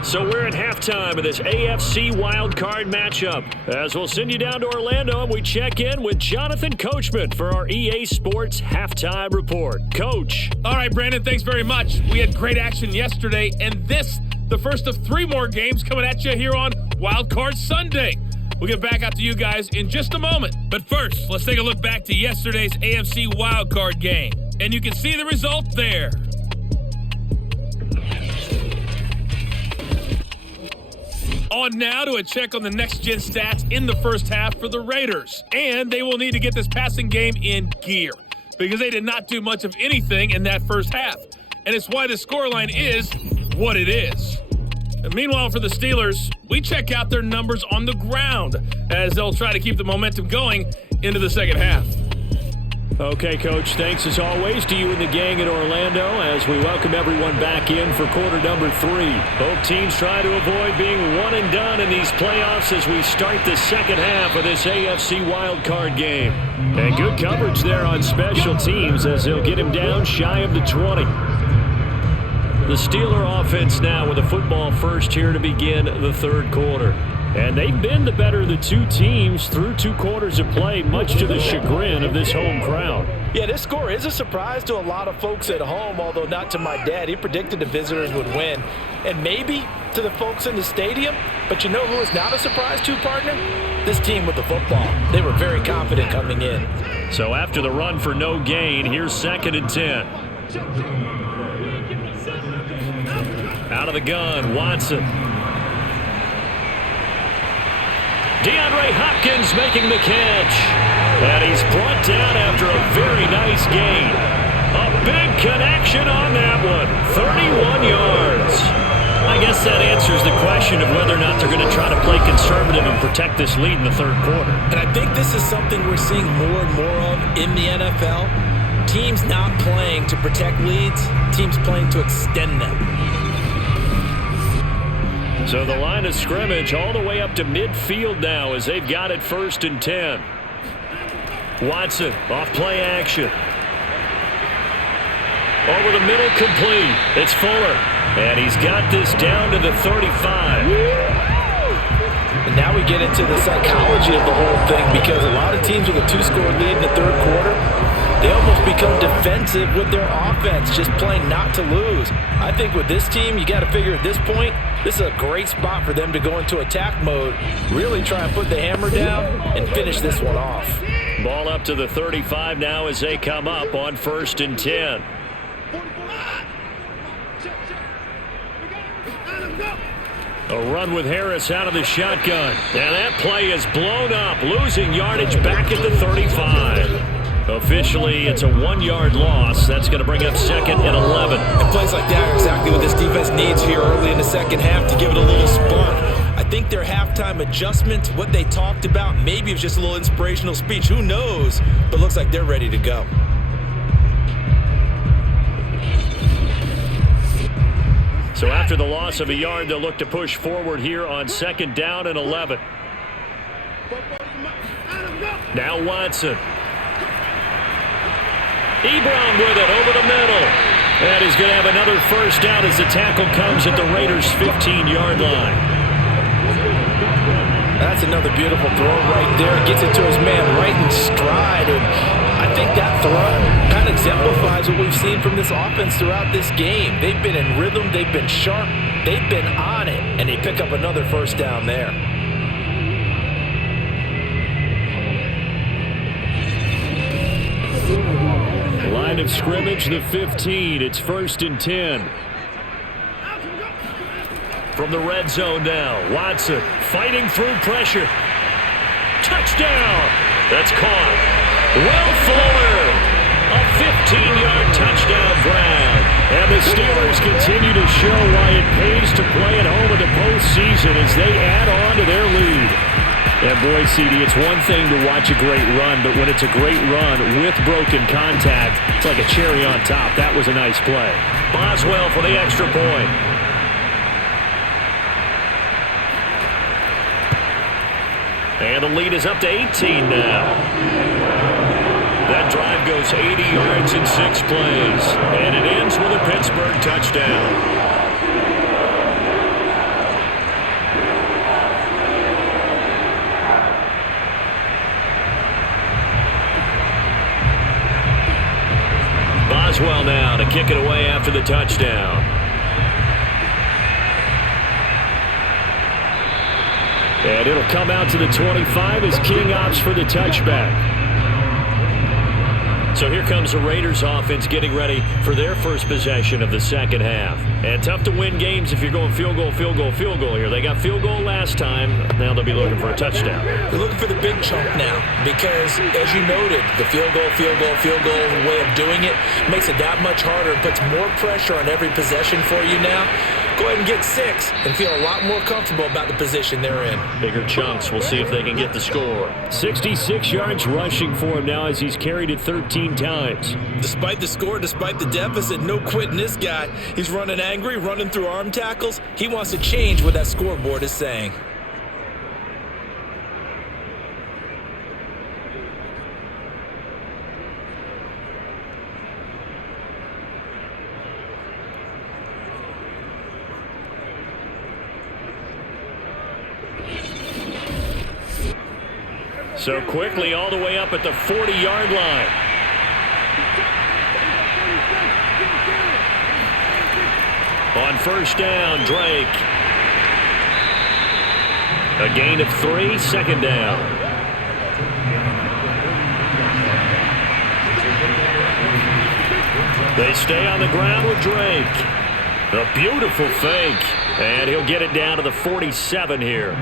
So we're at halftime of this AFC Wildcard matchup. As we'll send you down to Orlando, and we check in with Jonathan Coachman for our EA Sports Halftime Report. Coach. All right, Brandon, thanks very much. We had great action yesterday, and this, the first of 3 more games coming at you here on Wildcard Sunday. We'll get back out to you guys in just a moment. But first, let's take a look back to yesterday's AFC Wildcard game. And you can see the result there. On now to a check on the next-gen stats in the first half for the Raiders. And they will need to get this passing game in gear because they did not do much of anything in that first half. And it's why the scoreline is what it is. And meanwhile, for the Steelers, we check out their numbers on the ground as they'll try to keep the momentum going into the second half. Okay, Coach, thanks as always to you and the gang in Orlando as we welcome everyone back in for quarter number 3. Both teams try to avoid being one and done in these playoffs as we start the second half of this AFC wildcard game. And good coverage there on special teams as they'll get him down shy of the 20. The Steeler offense now with a football first here to begin the third quarter. And they've been the better of the 2 teams through 2 quarters of play, much to the chagrin of this home crowd. Yeah, this score is a surprise to a lot of folks at home, although not to my dad. He predicted the visitors would win. And maybe to the folks in the stadium. But you know who is not a surprise to, partner? This team with the football. They were very confident coming in. So after the run for no gain, here's 2nd and 10. Out of the gun, Watson. DeAndre Hopkins making the catch. And he's brought down after a very nice gain. A big connection on that one. 31 yards. I guess that answers the question of whether or not they're going to try to play conservative and protect this lead in the third quarter. And I think this is something we're seeing more and more of in the NFL. Teams not playing to protect leads, teams playing to extend them. So the line of scrimmage all the way up to midfield now as they've got it 1st and 10. Watson off play action. Over the middle, complete. It's Fuller. And he's got this down to the 35. And now we get into the psychology of the whole thing because a lot of teams with a 2-score lead in the third quarter, they almost become defensive with their offense, just playing not to lose. I think with this team, you got to figure at this point, this is a great spot for them to go into attack mode, really try and put the hammer down and finish this one off. Ball up to the 35 now as they come up on 1st and 10. A run with Harris out of the shotgun. And that play is blown up, losing yardage back at the 35. Officially, it's a 1-yard loss. That's going to bring up 2nd and 11. And plays like that are exactly what this defense needs here early in the second half to give it a little spark. I think their halftime adjustment, what they talked about, maybe it was just a little inspirational speech. Who knows? But looks like they're ready to go. So after the loss of a yard, they'll look to push forward here on 2nd down and 11. Now Watson. Ebron with it over the middle. And he's going to have another first down as the tackle comes at the Raiders' 15-yard line. That's another beautiful throw right there. Gets it to his man right in stride. And I think that throw kind of exemplifies what we've seen from this offense throughout this game. They've been in rhythm. They've been sharp. They've been on it. And they pick up another first down there. Line of scrimmage, the 15. It's 1st and 10. From the red zone now, Watson fighting through pressure. Touchdown! That's caught. Well forward. A 15-yard touchdown grab. And the Steelers continue to show why it pays to play at home in the postseason as they add on to their lead. And boy, CD, it's one thing to watch a great run, but when it's a great run with broken contact, it's like a cherry on top. That was a nice play. Boswell for the extra point. And the lead is up to 18 now. That drive goes 80 yards in 6 plays. And it ends with a Pittsburgh touchdown. Boswell now to kick it away after the touchdown. And it'll come out to the 25 as King opts for the touchback. So here comes the Raiders offense getting ready for their first possession of the second half. And tough to win games if you're going field goal, field goal, field goal here. They got field goal last time. Now they'll be looking for a touchdown. They're looking for the big chunk now because, as you noted, the field goal way of doing it makes it that much harder and puts more pressure on every possession for you now. Go ahead and get 6 and feel a lot more comfortable about the position they're in. Bigger chunks. We'll see if they can get the score. 66 yards rushing for him now as he's carried it 13 times. Despite the score, despite the deficit, no quitting this guy. He's running angry, running through arm tackles. He wants to change what that scoreboard is saying. So quickly all the way up at the 40-yard line. On first down, Drake. A gain of 3, 2nd down. They stay on the ground with Drake. A beautiful fake. And he'll get it down to the 47 here.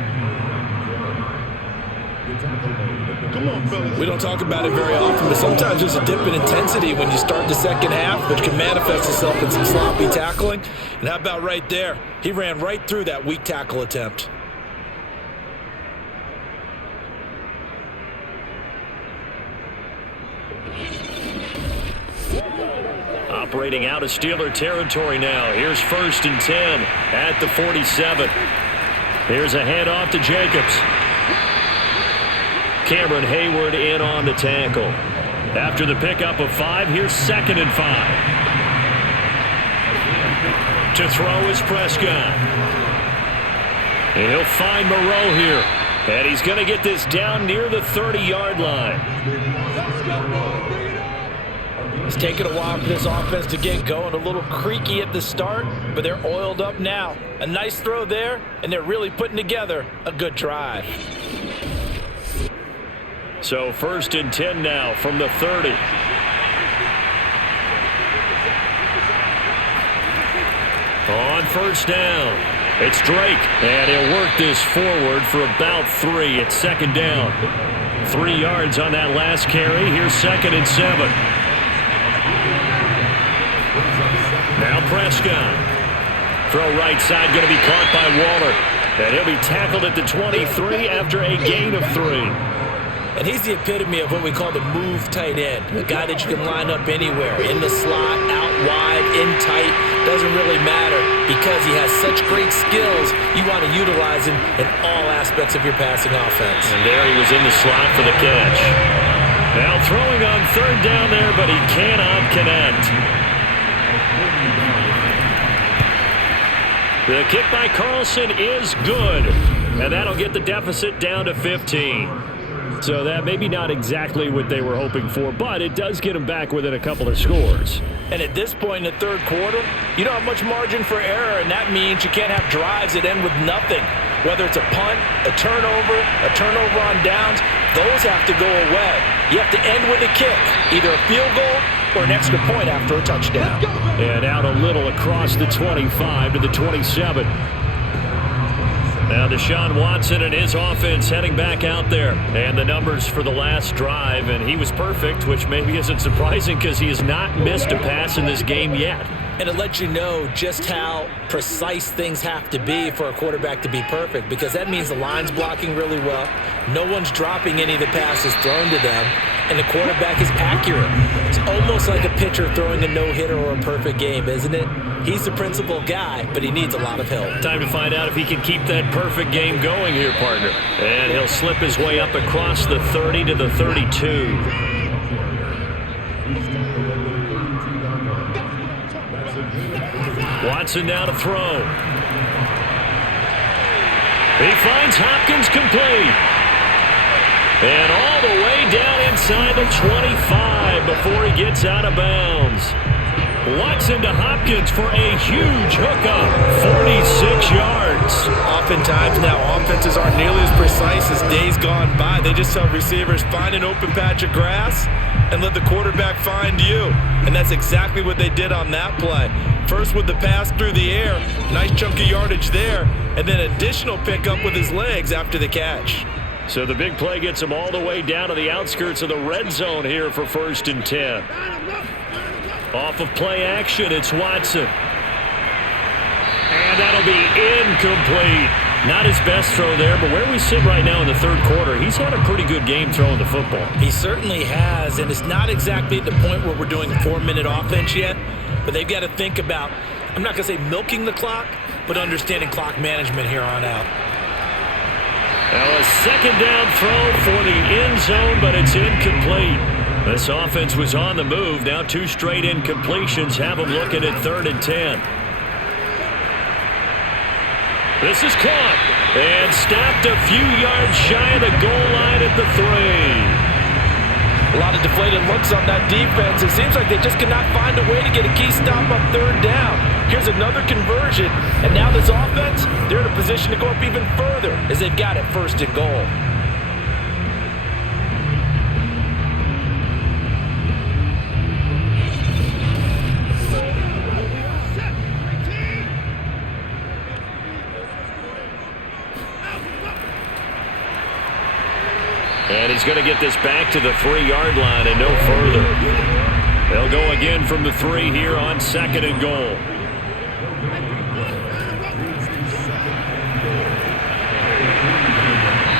We don't talk about it very often, but sometimes there's a dip in intensity when you start the second half, which can manifest itself in some sloppy tackling. And how about right there? He ran right through that weak tackle attempt. Operating out of Steeler territory now. Here's 1st and 10 at the 47. Here's a handoff to Jacobs. Cameron Hayward in on the tackle. After the pickup of 5, here's 2nd and 5. To throw is Prescott. And he'll find Moreau here. And he's going to get this down near the 30-yard line. It's taken a while for this offense to get going. A little creaky at the start, but they're oiled up now. A nice throw there, and they're really putting together a good drive. So 1st and 10 now from the 30. On first down, It's Drake, and he'll work this forward for about 3. It's second down. 3 yards on that last carry. Here's 2nd and 7. Now Prescott. Throw right side, going to be caught by Waller. And he'll be tackled at the 23 after a gain of 3. And he's the epitome of what we call the move tight end. A guy that you can line up anywhere. In the slot, out wide, in tight. Doesn't really matter because he has such great skills. You want to utilize him in all aspects of your passing offense. And there he was in the slot for the catch. Now throwing on 3rd down there, but he cannot connect. The kick by Carlson is good. And that'll get the deficit down to 15. So that maybe not exactly what they were hoping for, but it does get them back within a couple of scores. And at this point in the 3rd quarter, you don't have much margin for error, and that means you can't have drives that end with nothing. Whether it's a punt, a turnover on downs, those have to go away. You have to end with a kick, either a field goal or an extra point after a touchdown. And out a little across the 25 to the 27. Now DESHAUN Watson and his offense heading back out there. And the numbers for the last drive, and he was perfect, which maybe isn't surprising because he has not missed a pass in this game yet. And it lets you know just how precise things have to be for a quarterback to be perfect, because that means the line's blocking really well, no one's dropping any of the passes thrown to them, and the quarterback is accurate. It's almost like a pitcher throwing a no-hitter or a perfect game, isn't it? He's the principal guy, but he needs a lot of help. Time to find out if he can keep that perfect game going here, partner. And he'll slip his way up across the 30 to the 32. Watson now to throw. He finds Hopkins complete. And all the way down inside the 25 before he gets out of bounds. Watson to Hopkins for a huge hookup, 46 yards. Oftentimes now, offenses aren't nearly as precise as days gone by. They just tell receivers, find an open patch of grass and let the quarterback find you. And that's exactly what they did on that play. First with the pass through the air, nice chunk of yardage there, and then additional pickup with his legs after the catch. So the big play gets him all the way down to the outskirts of the red zone here for 1st and 10. Off of play action, it's Watson. And that'll be incomplete. Not his best throw there, but where we sit right now in the 3rd quarter, he's had a pretty good game throwing the football. He certainly has, and it's not exactly at the point where we're doing 4-minute offense yet, but they've got to think about, I'm not going to say milking the clock, but understanding clock management here on out. Now a 2nd down throw for the end zone, but it's incomplete. This offense was on the move. Now 2 straight incompletions have them looking at 3rd and 10. This is caught and stopped a few yards shy of the goal line at the 3. A lot of deflated looks on that defense. It seems like they just cannot find a way to get a key stop up 3rd down. Here's another conversion, and now this offense, they're in a position to go up even further as they've got it 1st and goal. And he's going to get this back to the 3-yard line and no further. They'll go again from the 3 here on 2nd and goal.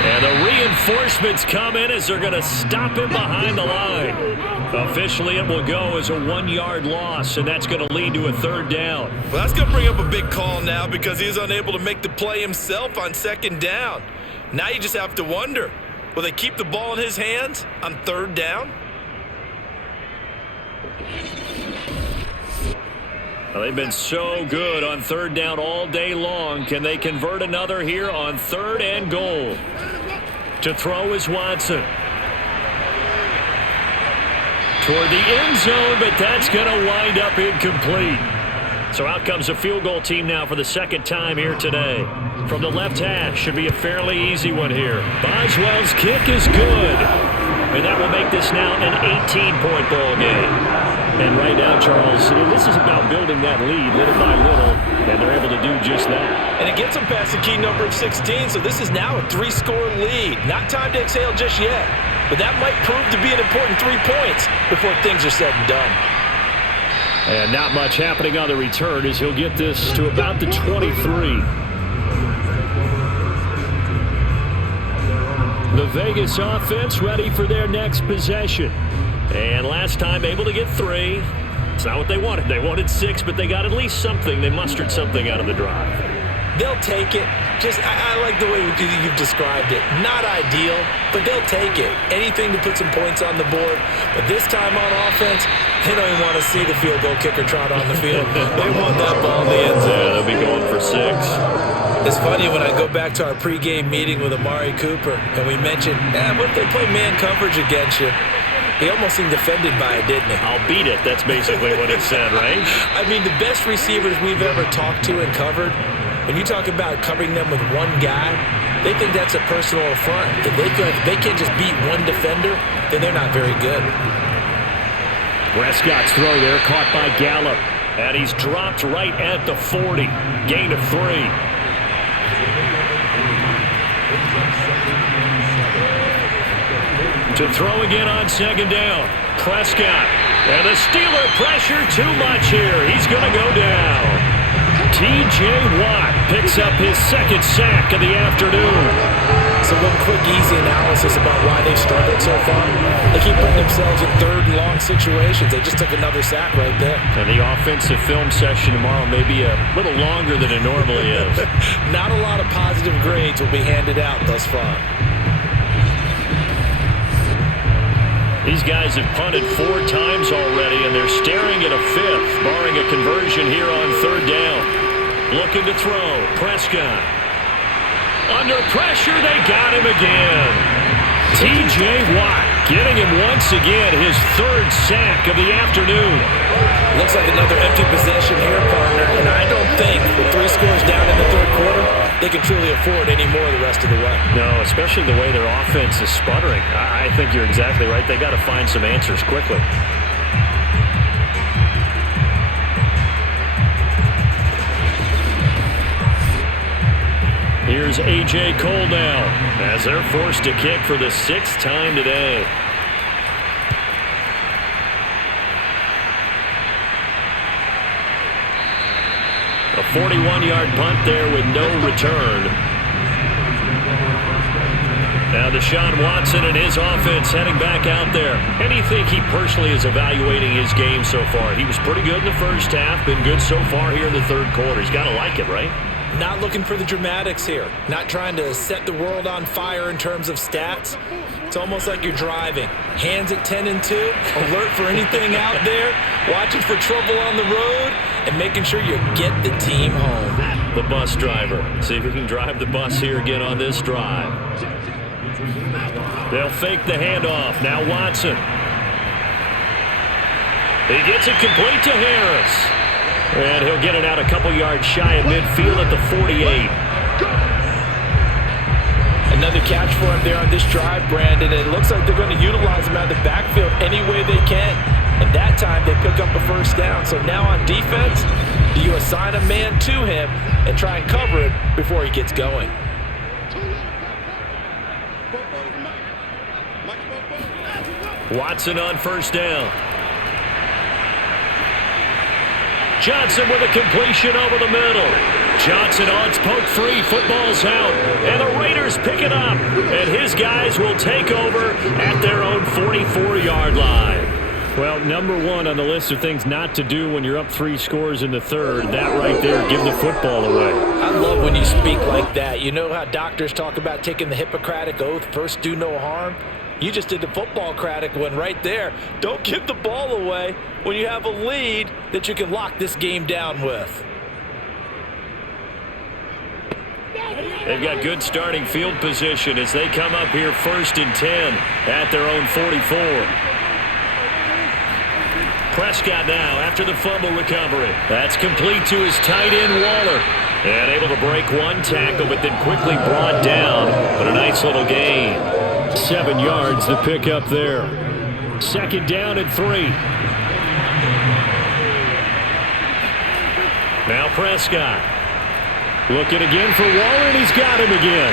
And the reinforcements come in as they're going to stop him behind the line. Officially, it will go as a 1-yard loss, and that's going to lead to a 3rd down. Well, that's going to bring up a big call now because he's unable to make the play himself on 2nd down. Now you just have to wonder, will they keep the ball in his hands on 3rd down? Well, they've been so good on 3rd down all day long. Can they convert another here on 3rd and goal? To throw is Watson. Toward the end zone, but that's going to wind up incomplete. So out comes a field goal team now for the 2nd time here today. From the left hash, should be a fairly easy one here. Boswell's kick is good. And that will make this now an 18-point ball game. And right now, Charles, this is about building that lead little by little. and they're able to do just that. And it gets them past the key number of 16, so this is now a 3-score lead. Not time to exhale just yet, but that might prove to be an important 3 points before things are said and done. And not much happening on the return as he'll get this to about the 23. The Vegas offense ready for their next possession. And last time able to get 3. It's not what they wanted. They wanted 6, but they got at least something. They mustered something out of the drive. They'll take it. I like the way you've described it. Not ideal, but they'll take it. Anything to put some points on the board. But this time on offense, they don't even want to see the field goal kicker trot on the field. They want that ball in the end zone. Yeah, they'll be going for 6. It's funny when I go back to our pregame meeting with Amari Cooper, and we mentioned, what if they play man coverage against you? He almost seemed offended by it, didn't he? I'll beat it. That's basically what it said, right? I mean, the best receivers we've ever talked to and covered, when you talk about covering them with one guy, they think that's a personal affront. If they can't just beat one defender, then they're not very good. Prescott's throw there caught by Gallup. And he's dropped right at the 40. Gain of 3. To throw again on second down. Prescott. And the Steeler pressure too much here. He's going to go down. T.J. Watt picks up his second sack of the afternoon. So one quick, easy analysis about why they've struggled so far. They keep putting themselves in third and long situations. They just took another sack right there. And the offensive film session tomorrow may be a little longer than it normally is. Not a lot of positive grades will be handed out thus far. These guys have punted 4 times already, and they're staring at a 5th, barring a conversion here on third down. Looking to throw. Prescott. Under pressure, they got him again. T.J. Watt getting him once again, his 3rd sack of the afternoon. Looks like another empty possession here, partner, and I don't think with 3 scores down in the third quarter, they can truly afford any more the rest of the way. No, especially the way their offense is sputtering. I think you're exactly right. They got to find some answers quickly. Here's A.J. Cole now as they're forced to kick for the 6th time today. A 41-yard punt there with no return. Now DESHAUN Watson and his offense heading back out there. And you think he personally is evaluating his game so far? He was pretty good in the first half, been good so far here in the third quarter. He's got to like it, right? Not looking for the dramatics here. Not trying to set the world on fire in terms of stats. It's almost like you're driving. Hands at 10 and 2, alert for anything out there, watching for trouble on the road, and making sure you get the team home. The bus driver. See if he can drive the bus here again on this drive. They'll fake the handoff. Now Watson. He gets it complete to Harris. And he'll get it out a couple yards shy of midfield at the 48. Another catch for him there on this drive, Brandon. And it looks like they're going to utilize him out of the backfield any way they can. And that time they pick up a first down. So now on defense, do you assign a man to him and try and cover it before he gets going? Watson on first down. Johnson with a completion over the middle. Johnson on, it's poke free, football's out, and the Raiders pick it up, and his guys will take over at their own 44-yard line. Well, number 1 on the list of things not to do when you're up 3 scores in the third, that right there, give the football away. I love when you speak like that. You know how doctors talk about taking the Hippocratic Oath, first do no harm? You just did the football-cratic one right there. Don't give the ball away when you have a lead that you can lock this game down with. They've got good starting field position as they come up here 1st and 10 at their own 44. Prescott now after the fumble recovery. That's complete to his tight end, Waller. And able to break one tackle, but then quickly brought down. But a nice little gain. 7 yards to pick up there. 2nd down and 3. Now Prescott. Looking again for Waller, and he's got him again.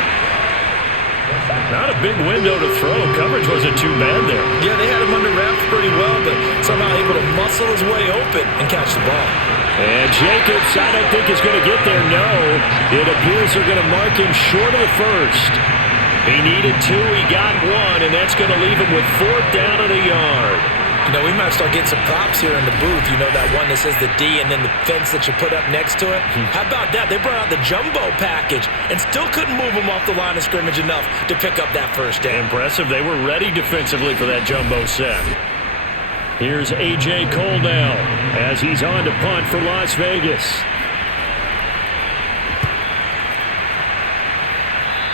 Not a big window to throw. Coverage wasn't too bad there. Yeah, they had him under wraps pretty well, but somehow able to muscle his way open and catch the ball. And Jacobs, I don't think is going to get there. No, it appears they're going to mark him short of the first. He needed 2, he got 1, and that's going to leave him with 4th down and a yard. You know, we might start getting some props here in the booth. You know, that one that says the D and then the fence that you put up next to it? How about that? They brought out the jumbo package and still couldn't move him off the line of scrimmage enough to pick up that first down. Impressive. They were ready defensively for that jumbo set. Here's A.J. Cole now as he's on to punt for Las Vegas.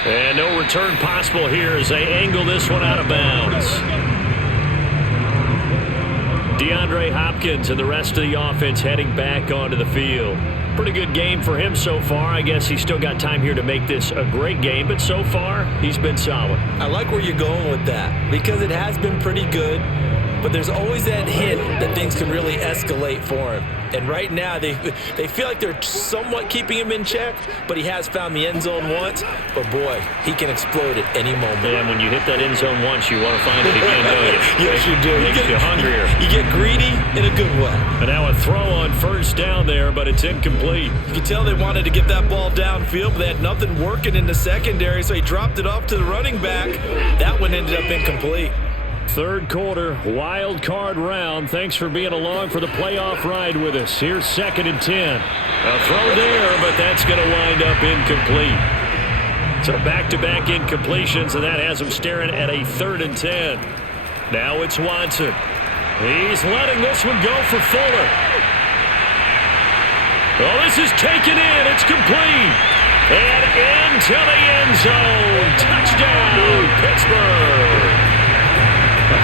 And no return possible here as they angle this one out of bounds. DeAndre Hopkins and the rest of the offense heading back onto the field. Pretty good game for him so far. I guess he's still got time here to make this a great game, but so far he's been solid. I like where you're going with that because it has been pretty good, but there's always that hint that things can really escalate for him. And right now, they feel like they're somewhat keeping him in check, but he has found the end zone once. But, boy, he can explode at any moment. And when you hit that end zone once, you want to find it again, don't you? Yes, you do. Makes you hungrier. You get greedy in a good way. And now a throw on first down there, but it's incomplete. You can tell they wanted to get that ball downfield, but they had nothing working in the secondary, so he dropped it off to the running back. That one ended up incomplete. Third quarter, wild card round. Thanks for being along for the playoff ride with us. Here's 2nd and 10. A throw there, but that's going to wind up incomplete. So back-to-back incompletions, and that has him staring at a 3rd and 10. Now it's Watson. He's letting this one go for Fuller. Oh, this is taken in. It's complete. And into the end zone. Touchdown, Pittsburgh.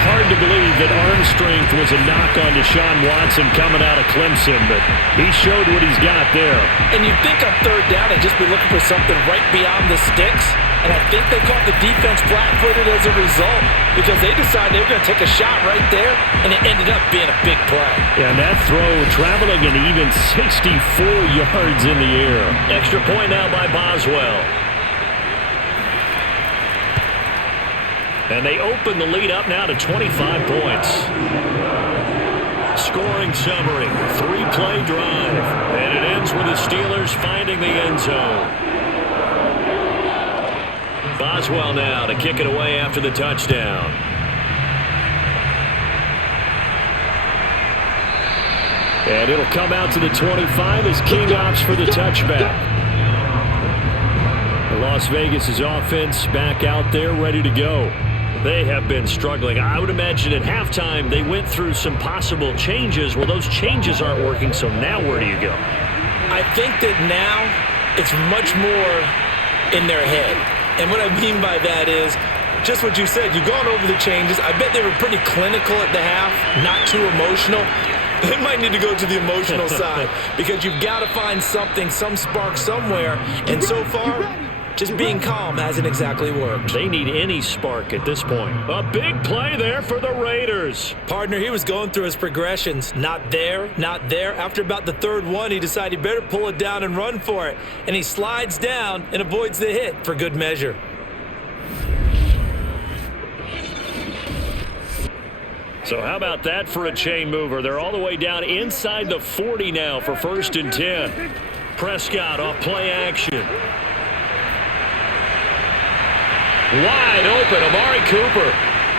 Hard to believe that arm strength was a knock on DESHAUN Watson coming out of Clemson, but he showed what he's got there. And you'd think on 3rd down they'd just be looking for something right beyond the sticks, and I think they caught the defense flat-footed as a result because they decided they were going to take a shot right there, and it ended up being a big play. Yeah, and that throw traveling an even 64 yards in the air. Extra point now by Boswell. And they open the lead up now to 25 points. Scoring summary, 3-play drive. And it ends with the Steelers finding the end zone. Boswell now to kick it away after the touchdown. And it'll come out to the 25 as King opts for the touchback. Las Vegas' offense back out there ready to go. They have been struggling. I would imagine at halftime they went through some possible changes. Well, those changes aren't working, so now where do you go? I think that now it's much more in their head. And what I mean by that is just what you said. You've gone over the changes. I bet they were pretty clinical at the half, not too emotional. They might need to go to the emotional side because you've got to find something, some spark somewhere. And so far, just being calm hasn't exactly worked. They need any spark at this point. A big play there for the Raiders. Partner, he was going through his progressions. Not there, not there. After about the 3rd one, he decided he better pull it down and run for it. And he slides down and avoids the hit for good measure. So how about that for a chain mover? They're all the way down inside the 40 now for 1st and 10. Prescott off play action. Wide open, Amari Cooper.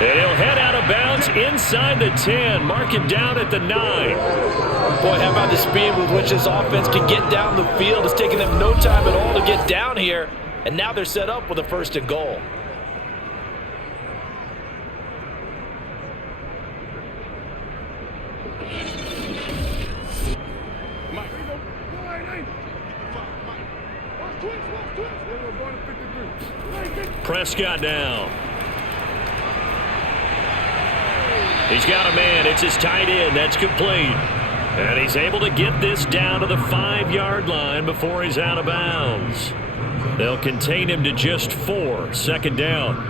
And he'll head out of bounds inside the 10. Mark it down at the 9. Boy, how about the speed with which this offense can get down the field? It's taking them no time at all to get down here. And now they're set up with a 1st and goal. Prescott now. He's got a man. It's his tight end. That's complete. And he's able to get this down to the 5-yard line before he's out of bounds. They'll contain him to just 4. 2nd down.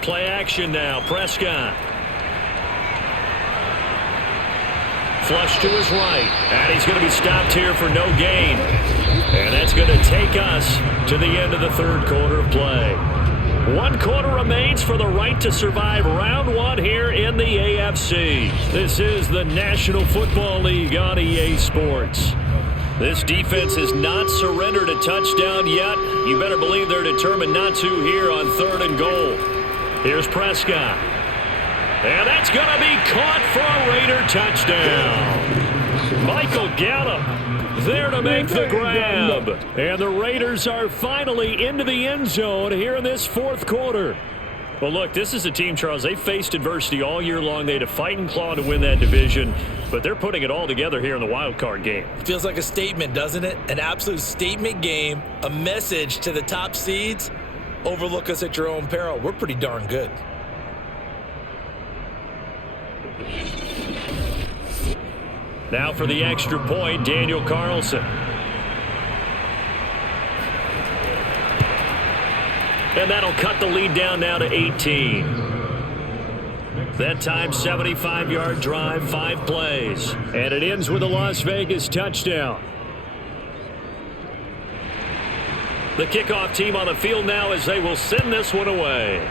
Play action now. Prescott. Flush to his right. And he's going to be stopped here for no gain. And that's going to take us to the end of the third quarter of play. 1 quarter remains for the right to survive round 1 here in the AFC. This is the National Football League on EA Sports. This defense has not surrendered a touchdown yet. You better believe they're determined not to here on 3rd and goal. Here's Prescott. And that's going to be caught for a Raider touchdown. Michael Gallup there to make the grab. And the Raiders are finally into the end zone here in this 4th quarter. Well, look, this is a team, Charles. They faced adversity all year long. They had to fight and claw to win that division, but they're putting it all together here in the wild card game. Feels like a statement, doesn't it? An absolute statement game, a message to the top seeds. Overlook us at your own peril. We're pretty darn good. Now for the extra point, Daniel Carlson. And that'll cut the lead down now to 18. That time, 75-yard drive, 5 plays. And it ends with a Las Vegas touchdown. The kickoff team on the field now as they will send this one away.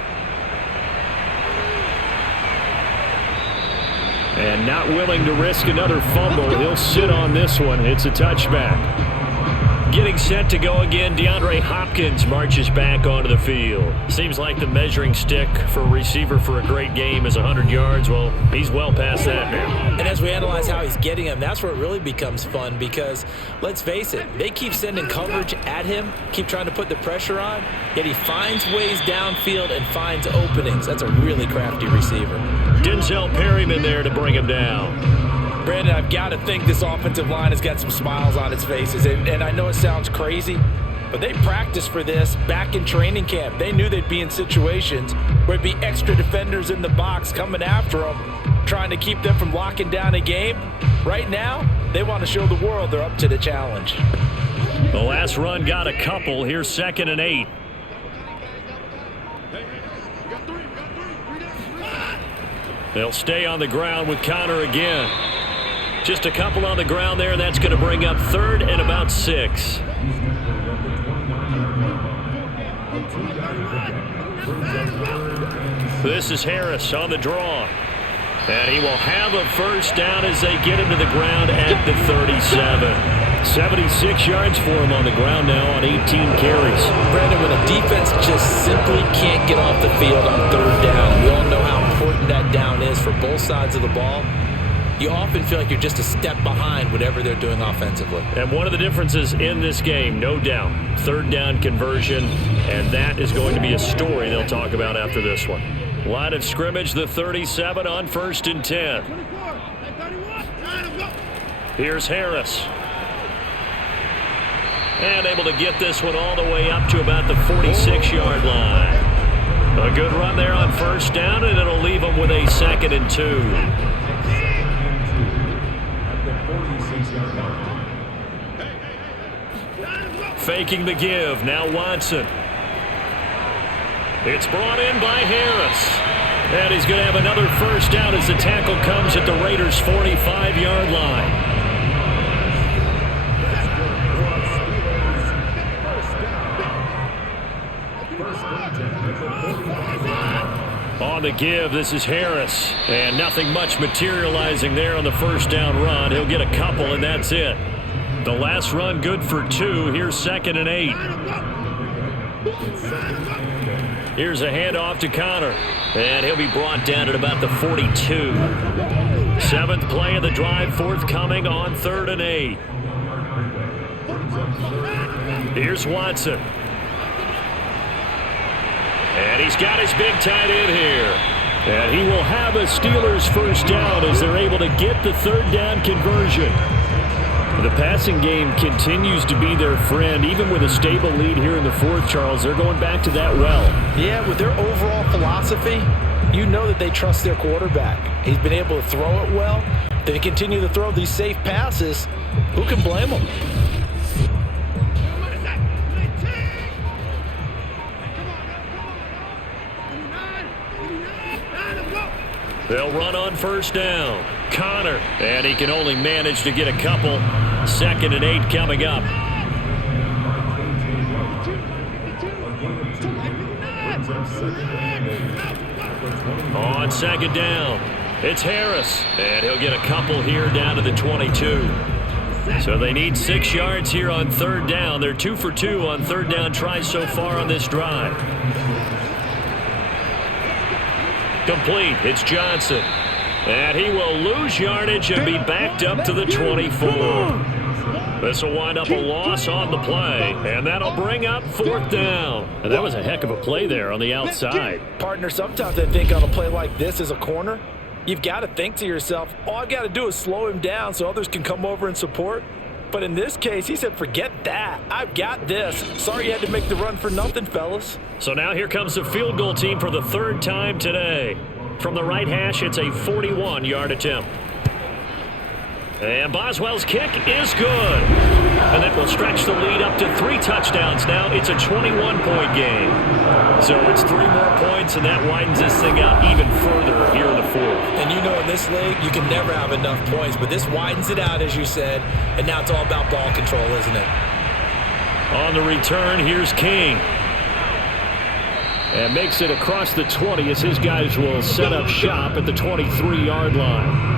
And not willing to risk another fumble, he'll sit on this one. It's a touchback. Getting set to go again, DeAndre Hopkins marches back onto the field. Seems like the measuring stick for a receiver for a great game is 100 yards. Well, he's well past that now. And as we analyze how he's getting him, that's where it really becomes fun because, let's face it, they keep sending coverage at him, keep trying to put the pressure on, yet he finds ways downfield and finds openings. That's a really crafty receiver. Denzel Perryman there to bring him down. Brandon, I've got to think this offensive line has got some smiles on its faces. And I know it sounds crazy, but they practiced for this back in training camp. They knew they'd be in situations where it'd be extra defenders in the box coming after them, trying to keep them from locking down a game. Right now, they want to show the world they're up to the challenge. The last run got a couple. Here's 2nd and 8. They'll stay on the ground with Connor again. Just a couple on the ground there. That's going to bring up 3rd and about 6. This is Harris on the draw. And he will have a first down as they get him to the ground at the 37. 76 yards for him on the ground now on 18 carries. Brandon, when a defense just simply can't get off the field on 3rd down, we all know how important that down is for both sides of the ball. You often feel like you're just a step behind whatever they're doing offensively. And one of the differences in this game, no doubt, 3rd down conversion, and that is going to be a story they'll talk about after this one. Line of scrimmage, the 37 on 1st and 10. Here's Harris. And able to get this one all the way up to about the 46-yard line. A good run there on 1st down, and it'll leave them with a 2nd and 2. Faking the give, now Watson. It's brought in by Harris. And he's going to have another first down as the tackle comes at the Raiders' 45-yard line. On the give, this is Harris. And nothing much materializing there on the first down run. He'll get a couple, and that's it. The last run good for 2. Here's 2nd and 8. Here's a handoff to Connor. And he'll be brought down at about the 42. 7th play of the drive forthcoming on 3rd and 8. Here's Watson. And he's got his big tight end here. And he will have a Steelers first down as they're able to get the 3rd down conversion. The passing game continues to be their friend. Even with a stable lead here in the 4th, Charles, they're going back to that well. Yeah, with their overall philosophy, you know that they trust their quarterback. He's been able to throw it well. They continue to throw these safe passes. Who can blame them? They'll run on first down. Connor, and he can only manage to get a couple. 2nd and 8 coming up. On 2nd down, it's Harris, and he'll get a couple here down to the 22. So they need 6 yards here on 3rd down. They're 2 for 2 on 3rd down tries so far on this drive. Complete, it's Johnson. And he will lose yardage and be backed up to the 24. This will wind up a loss on the play, and that'll bring up 4th down. And that was a heck of a play there on the outside. Partner, sometimes I think on a play like this as a corner, you've got to think to yourself, all I got to do is slow him down so others can come over and support. But in this case, he said, forget that. I've got this. Sorry you had to make the run for nothing, fellas. So now here comes the field goal team for the 3rd time today. From the right hash, it's a 41-yard attempt. And Boswell's kick is good. And that will stretch the lead up to 3 touchdowns now. It's a 21-point game. So it's 3 more points, and that widens this thing out even further here in the 4th. And you know in this league, you can never have enough points, but this widens it out, as you said, and now it's all about ball control, isn't it? On the return, here's King. And makes it across the 20 as his guys will set up shop at the 23-yard line.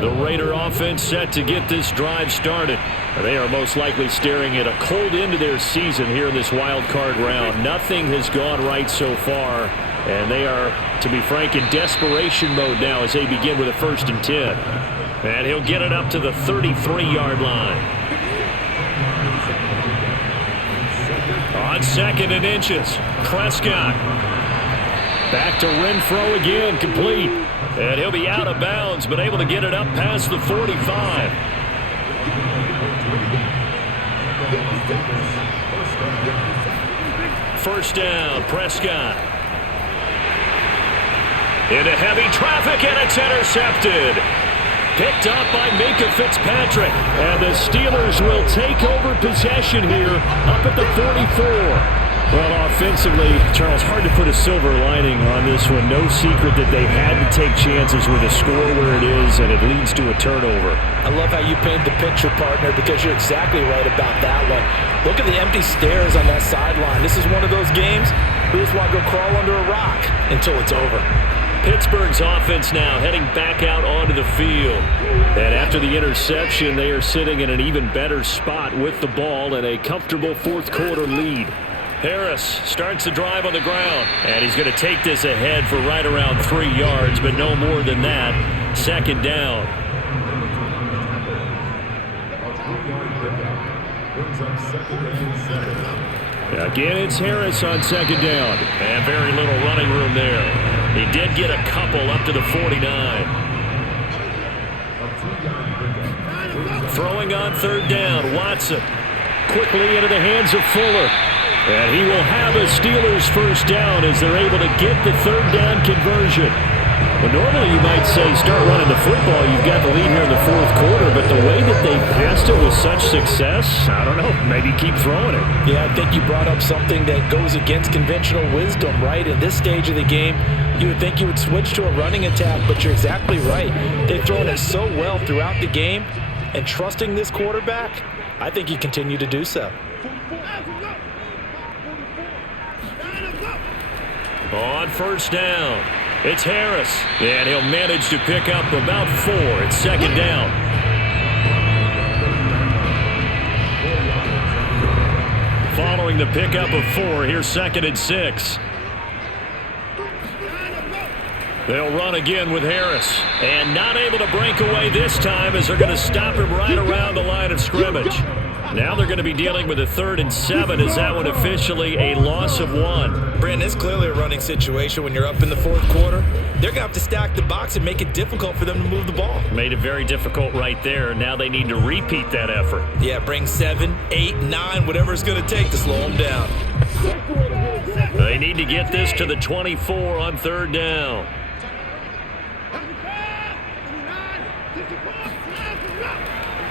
The Raider offense set to get this drive started. They are most likely staring at a cold end to their season here in this wild card round. Nothing has gone right so far, and they are, to be frank, in desperation mode now as they begin with a 1st and 10. And he'll get it up to the 33-yard line. On 2nd and inches, Prescott. Back to Renfro again, complete. And he'll be out of bounds, but able to get it up past the 45. First down, Prescott. Into heavy traffic, and it's intercepted. Picked up by Minkah Fitzpatrick. And the Steelers will take over possession here up at the 44. Well, offensively, Charles, hard to put a silver lining on this one. No secret that they had to take chances with a score where it is, and it leads to a turnover. I love how you paint the picture, partner, because you're exactly right about that one. Look at the empty stairs on that sideline. This is one of those games we just want to go crawl under a rock until it's over. Pittsburgh's offense now heading back out onto the field. And after the interception, they are sitting in an even better spot with the ball and a comfortable 4th quarter lead. Harris starts the drive on the ground, and he's going to take this ahead for right around 3 yards, but no more than that. 2nd down. Again, it's Harris on 2nd down, and very little running room there. He did get a couple up to the 49. Throwing on 3rd down, Watson quickly into the hands of Fuller. And he will have a Steelers 1st down as they're able to get the 3rd down conversion. Well, normally you might say start running the football. You've got the lead here in the 4th quarter, but the way that they passed it with such success, I don't know, maybe keep throwing it. Yeah, I think you brought up something that goes against conventional wisdom, right? In this stage of the game, you would think you would switch to a running attack, but you're exactly right. They've thrown it so well throughout the game, and trusting this quarterback, I think you continue to do so. On 1st down, it's Harris, and he'll manage to pick up about 4. It's 2nd down. Following the pickup of 4, here's 2nd and 6. They'll run again with Harris, and not able to break away this time as they're going to stop him right around the line of scrimmage. Now they're going to be dealing with a 3rd and 7. Is that one officially a loss of 1? Brandon, it's clearly a running situation when you're up in the 4th quarter. They're going to have to stack the box and make it difficult for them to move the ball. Made it very difficult right there. Now they need to repeat that effort. Yeah, bring 7, 8, 9, whatever it's going to take to slow them down. They need to get this to the 24 on 3rd down.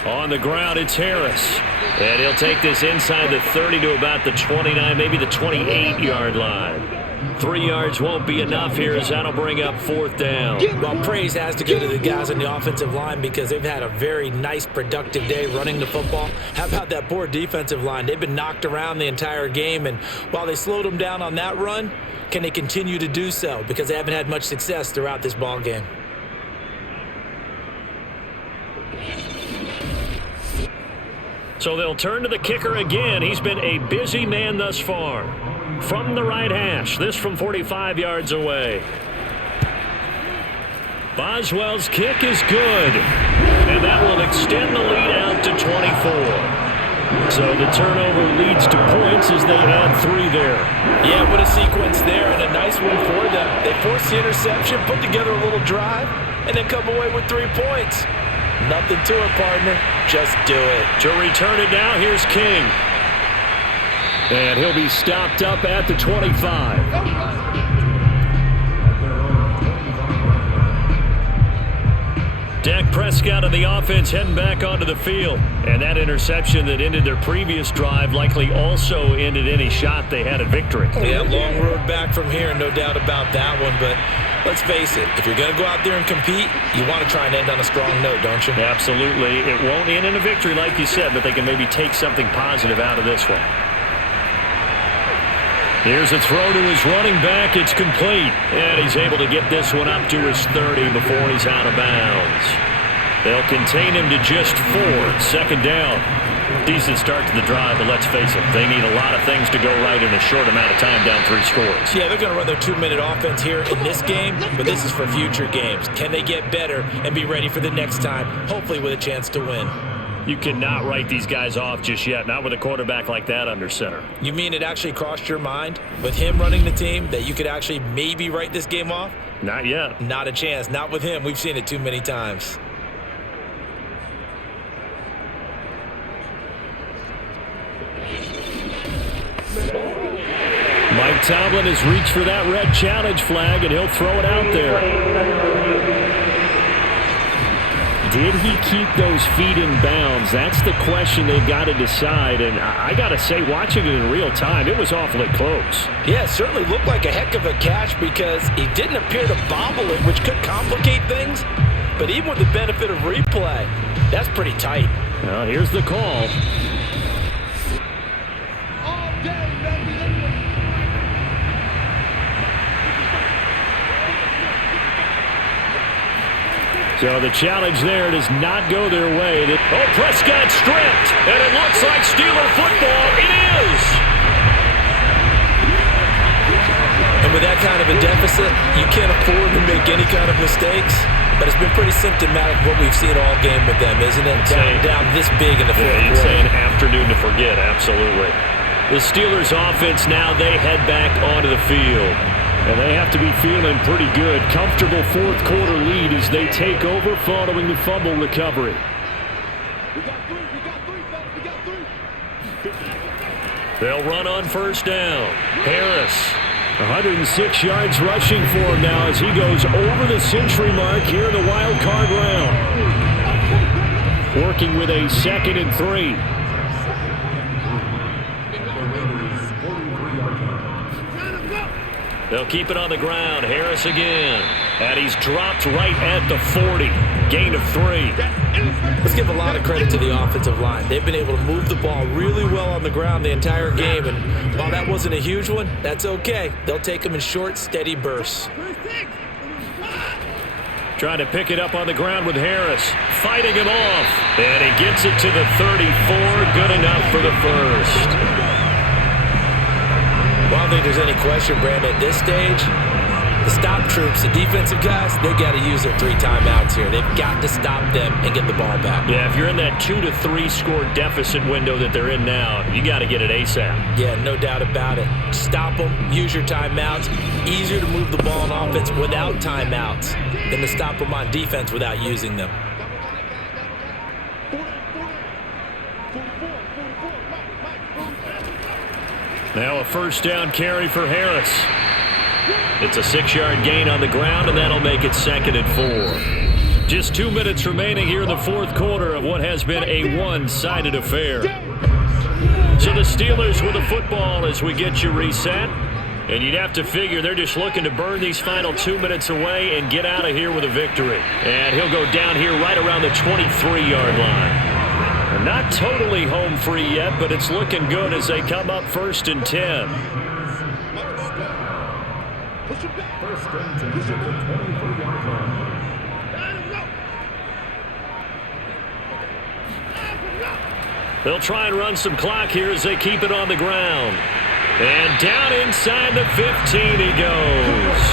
On the ground, it's Harris. And he'll take this inside the 30 to about the 29, maybe the 28-yard line. 3 yards won't be enough here as that'll bring up 4th down. Well, praise has to go to the guys on the offensive line because they've had a very nice, productive day running the football. How about that poor defensive line? They've been knocked around the entire game, and while they slowed them down on that run, can they continue to do so? Because they haven't had much success throughout this ball game. So they'll turn to the kicker again. He's been a busy man thus far. From the right hash, this from 45 yards away. Boswell's kick is good. And that will extend the lead out to 24. So the turnover leads to points as they add 3 there. Yeah, what a sequence there, and a nice one for them. They force the interception, put together a little drive, and then come away with 3 points. Nothing to it, partner. Just do it. To return it now, here's King. And he'll be stopped up at the 25. Dak Prescott on the offense heading back onto the field. And that interception that ended their previous drive likely also ended any shot they had at victory. Yeah, long road back from here, no doubt about that one. But let's face it, if you're going to go out there and compete, you want to try and end on a strong note, don't you? Absolutely. It won't end in a victory like you said, but they can maybe take something positive out of this one. Here's a throw to his running back. It's complete. And he's able to get this one up to his 30 before he's out of bounds. They'll contain him to just 4. 2nd down. Decent start to the drive, but let's face it, they need a lot of things to go right in a short amount of time down 3 scores. Yeah, they're going to run their 2-minute offense here in this game, but this is for future games. Can they get better and be ready for the next time, hopefully with a chance to win? You cannot write these guys off just yet, not with a quarterback like that under center. You mean it actually crossed your mind with him running the team that you could actually maybe write this game off? Not yet. Not a chance. Not with him. We've seen it too many times. Mike Tomlin has reached for that red challenge flag, and he'll throw it out there. Did he keep those feet in bounds? That's the question they've got to decide. And I got to say, watching it in real time, it was awfully close. Yeah, it certainly looked like a heck of a catch because he didn't appear to bobble it, which could complicate things. But even with the benefit of replay, that's pretty tight. Well, here's the call. So the challenge there does not go their way. Oh, Prescott stripped, and it looks like Steeler football. It is! And with that kind of a deficit, you can't afford to make any kind of mistakes. But it's been pretty symptomatic of what we've seen all game with them, isn't it? Down this big in the fourth quarter. You'd say an afternoon to forget, absolutely. The Steelers offense now, they head back onto the field. And they have to be feeling pretty good. Comfortable fourth quarter lead as they take over following the fumble recovery. They'll run on 1st down. Harris, 106 yards rushing for him now as he goes over the century mark here in the wild card round. Working with a 2nd and 3. They'll keep it on the ground. Harris again. And he's dropped right at the 40. Gain of 3. Let's give a lot of credit to the offensive line. They've been able to move the ball really well on the ground the entire game. And while that wasn't a huge one, that's okay. They'll take them in short, steady bursts. Trying to pick it up on the ground with Harris. Fighting him off. And he gets it to the 34. Good enough for the first. Well, I don't think there's any question, Brandon, at this stage, the stop troops, the defensive guys, they got to use their 3 timeouts here. They've got to stop them and get the ball back. Yeah, if you're in that 2 to 3 score deficit window that they're in now, you got to get it ASAP. Yeah, no doubt about it. Stop them, use your timeouts. Easier to move the ball on offense without timeouts than to stop them on defense without using them. Now a 1st down carry for Harris. It's a 6-yard gain on the ground, and that'll make it 2nd and 4. Just 2 minutes remaining here in the fourth quarter of what has been a one-sided affair. So the Steelers with the football as we get you reset. And you'd have to figure they're just looking to burn these final 2 minutes away and get out of here with a victory. And he'll go down here right around the 23-yard line. Not totally home free yet, but it's looking good as they come up 1st and 10. They'll try and run some clock here as they keep it on the ground. And down inside the 15 he goes.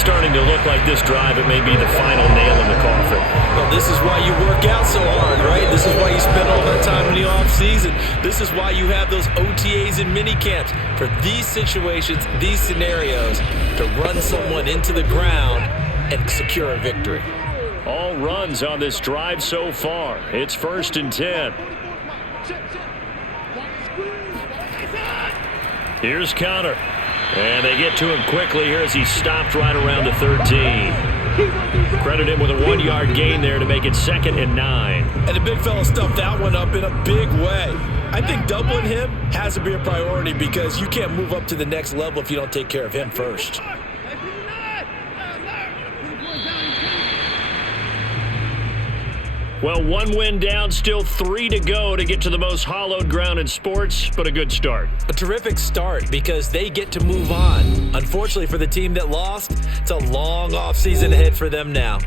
Starting to look like this drive, it may be the final nail in the coffin. Well, this is why you work out so hard, right? This is why you spend all that time in the offseason. This is why you have those OTAs and mini camps for these situations, these scenarios, to run someone into the ground and secure a victory. All runs on this drive so far. It's 1st and 10. Here's Connor. And they get to him quickly here as he stopped right around the 13. Credit him with a 1-yard gain there to make it 2nd and 9. And the big fella stuffed that one up in a big way. I think doubling him has to be a priority because you can't move up to the next level if you don't take care of him first. Well, 1 win down, still 3 to go to get to the most hallowed ground in sports, but a good start. A terrific start because they get to move on. Unfortunately for the team that lost, it's a long offseason ahead for them now.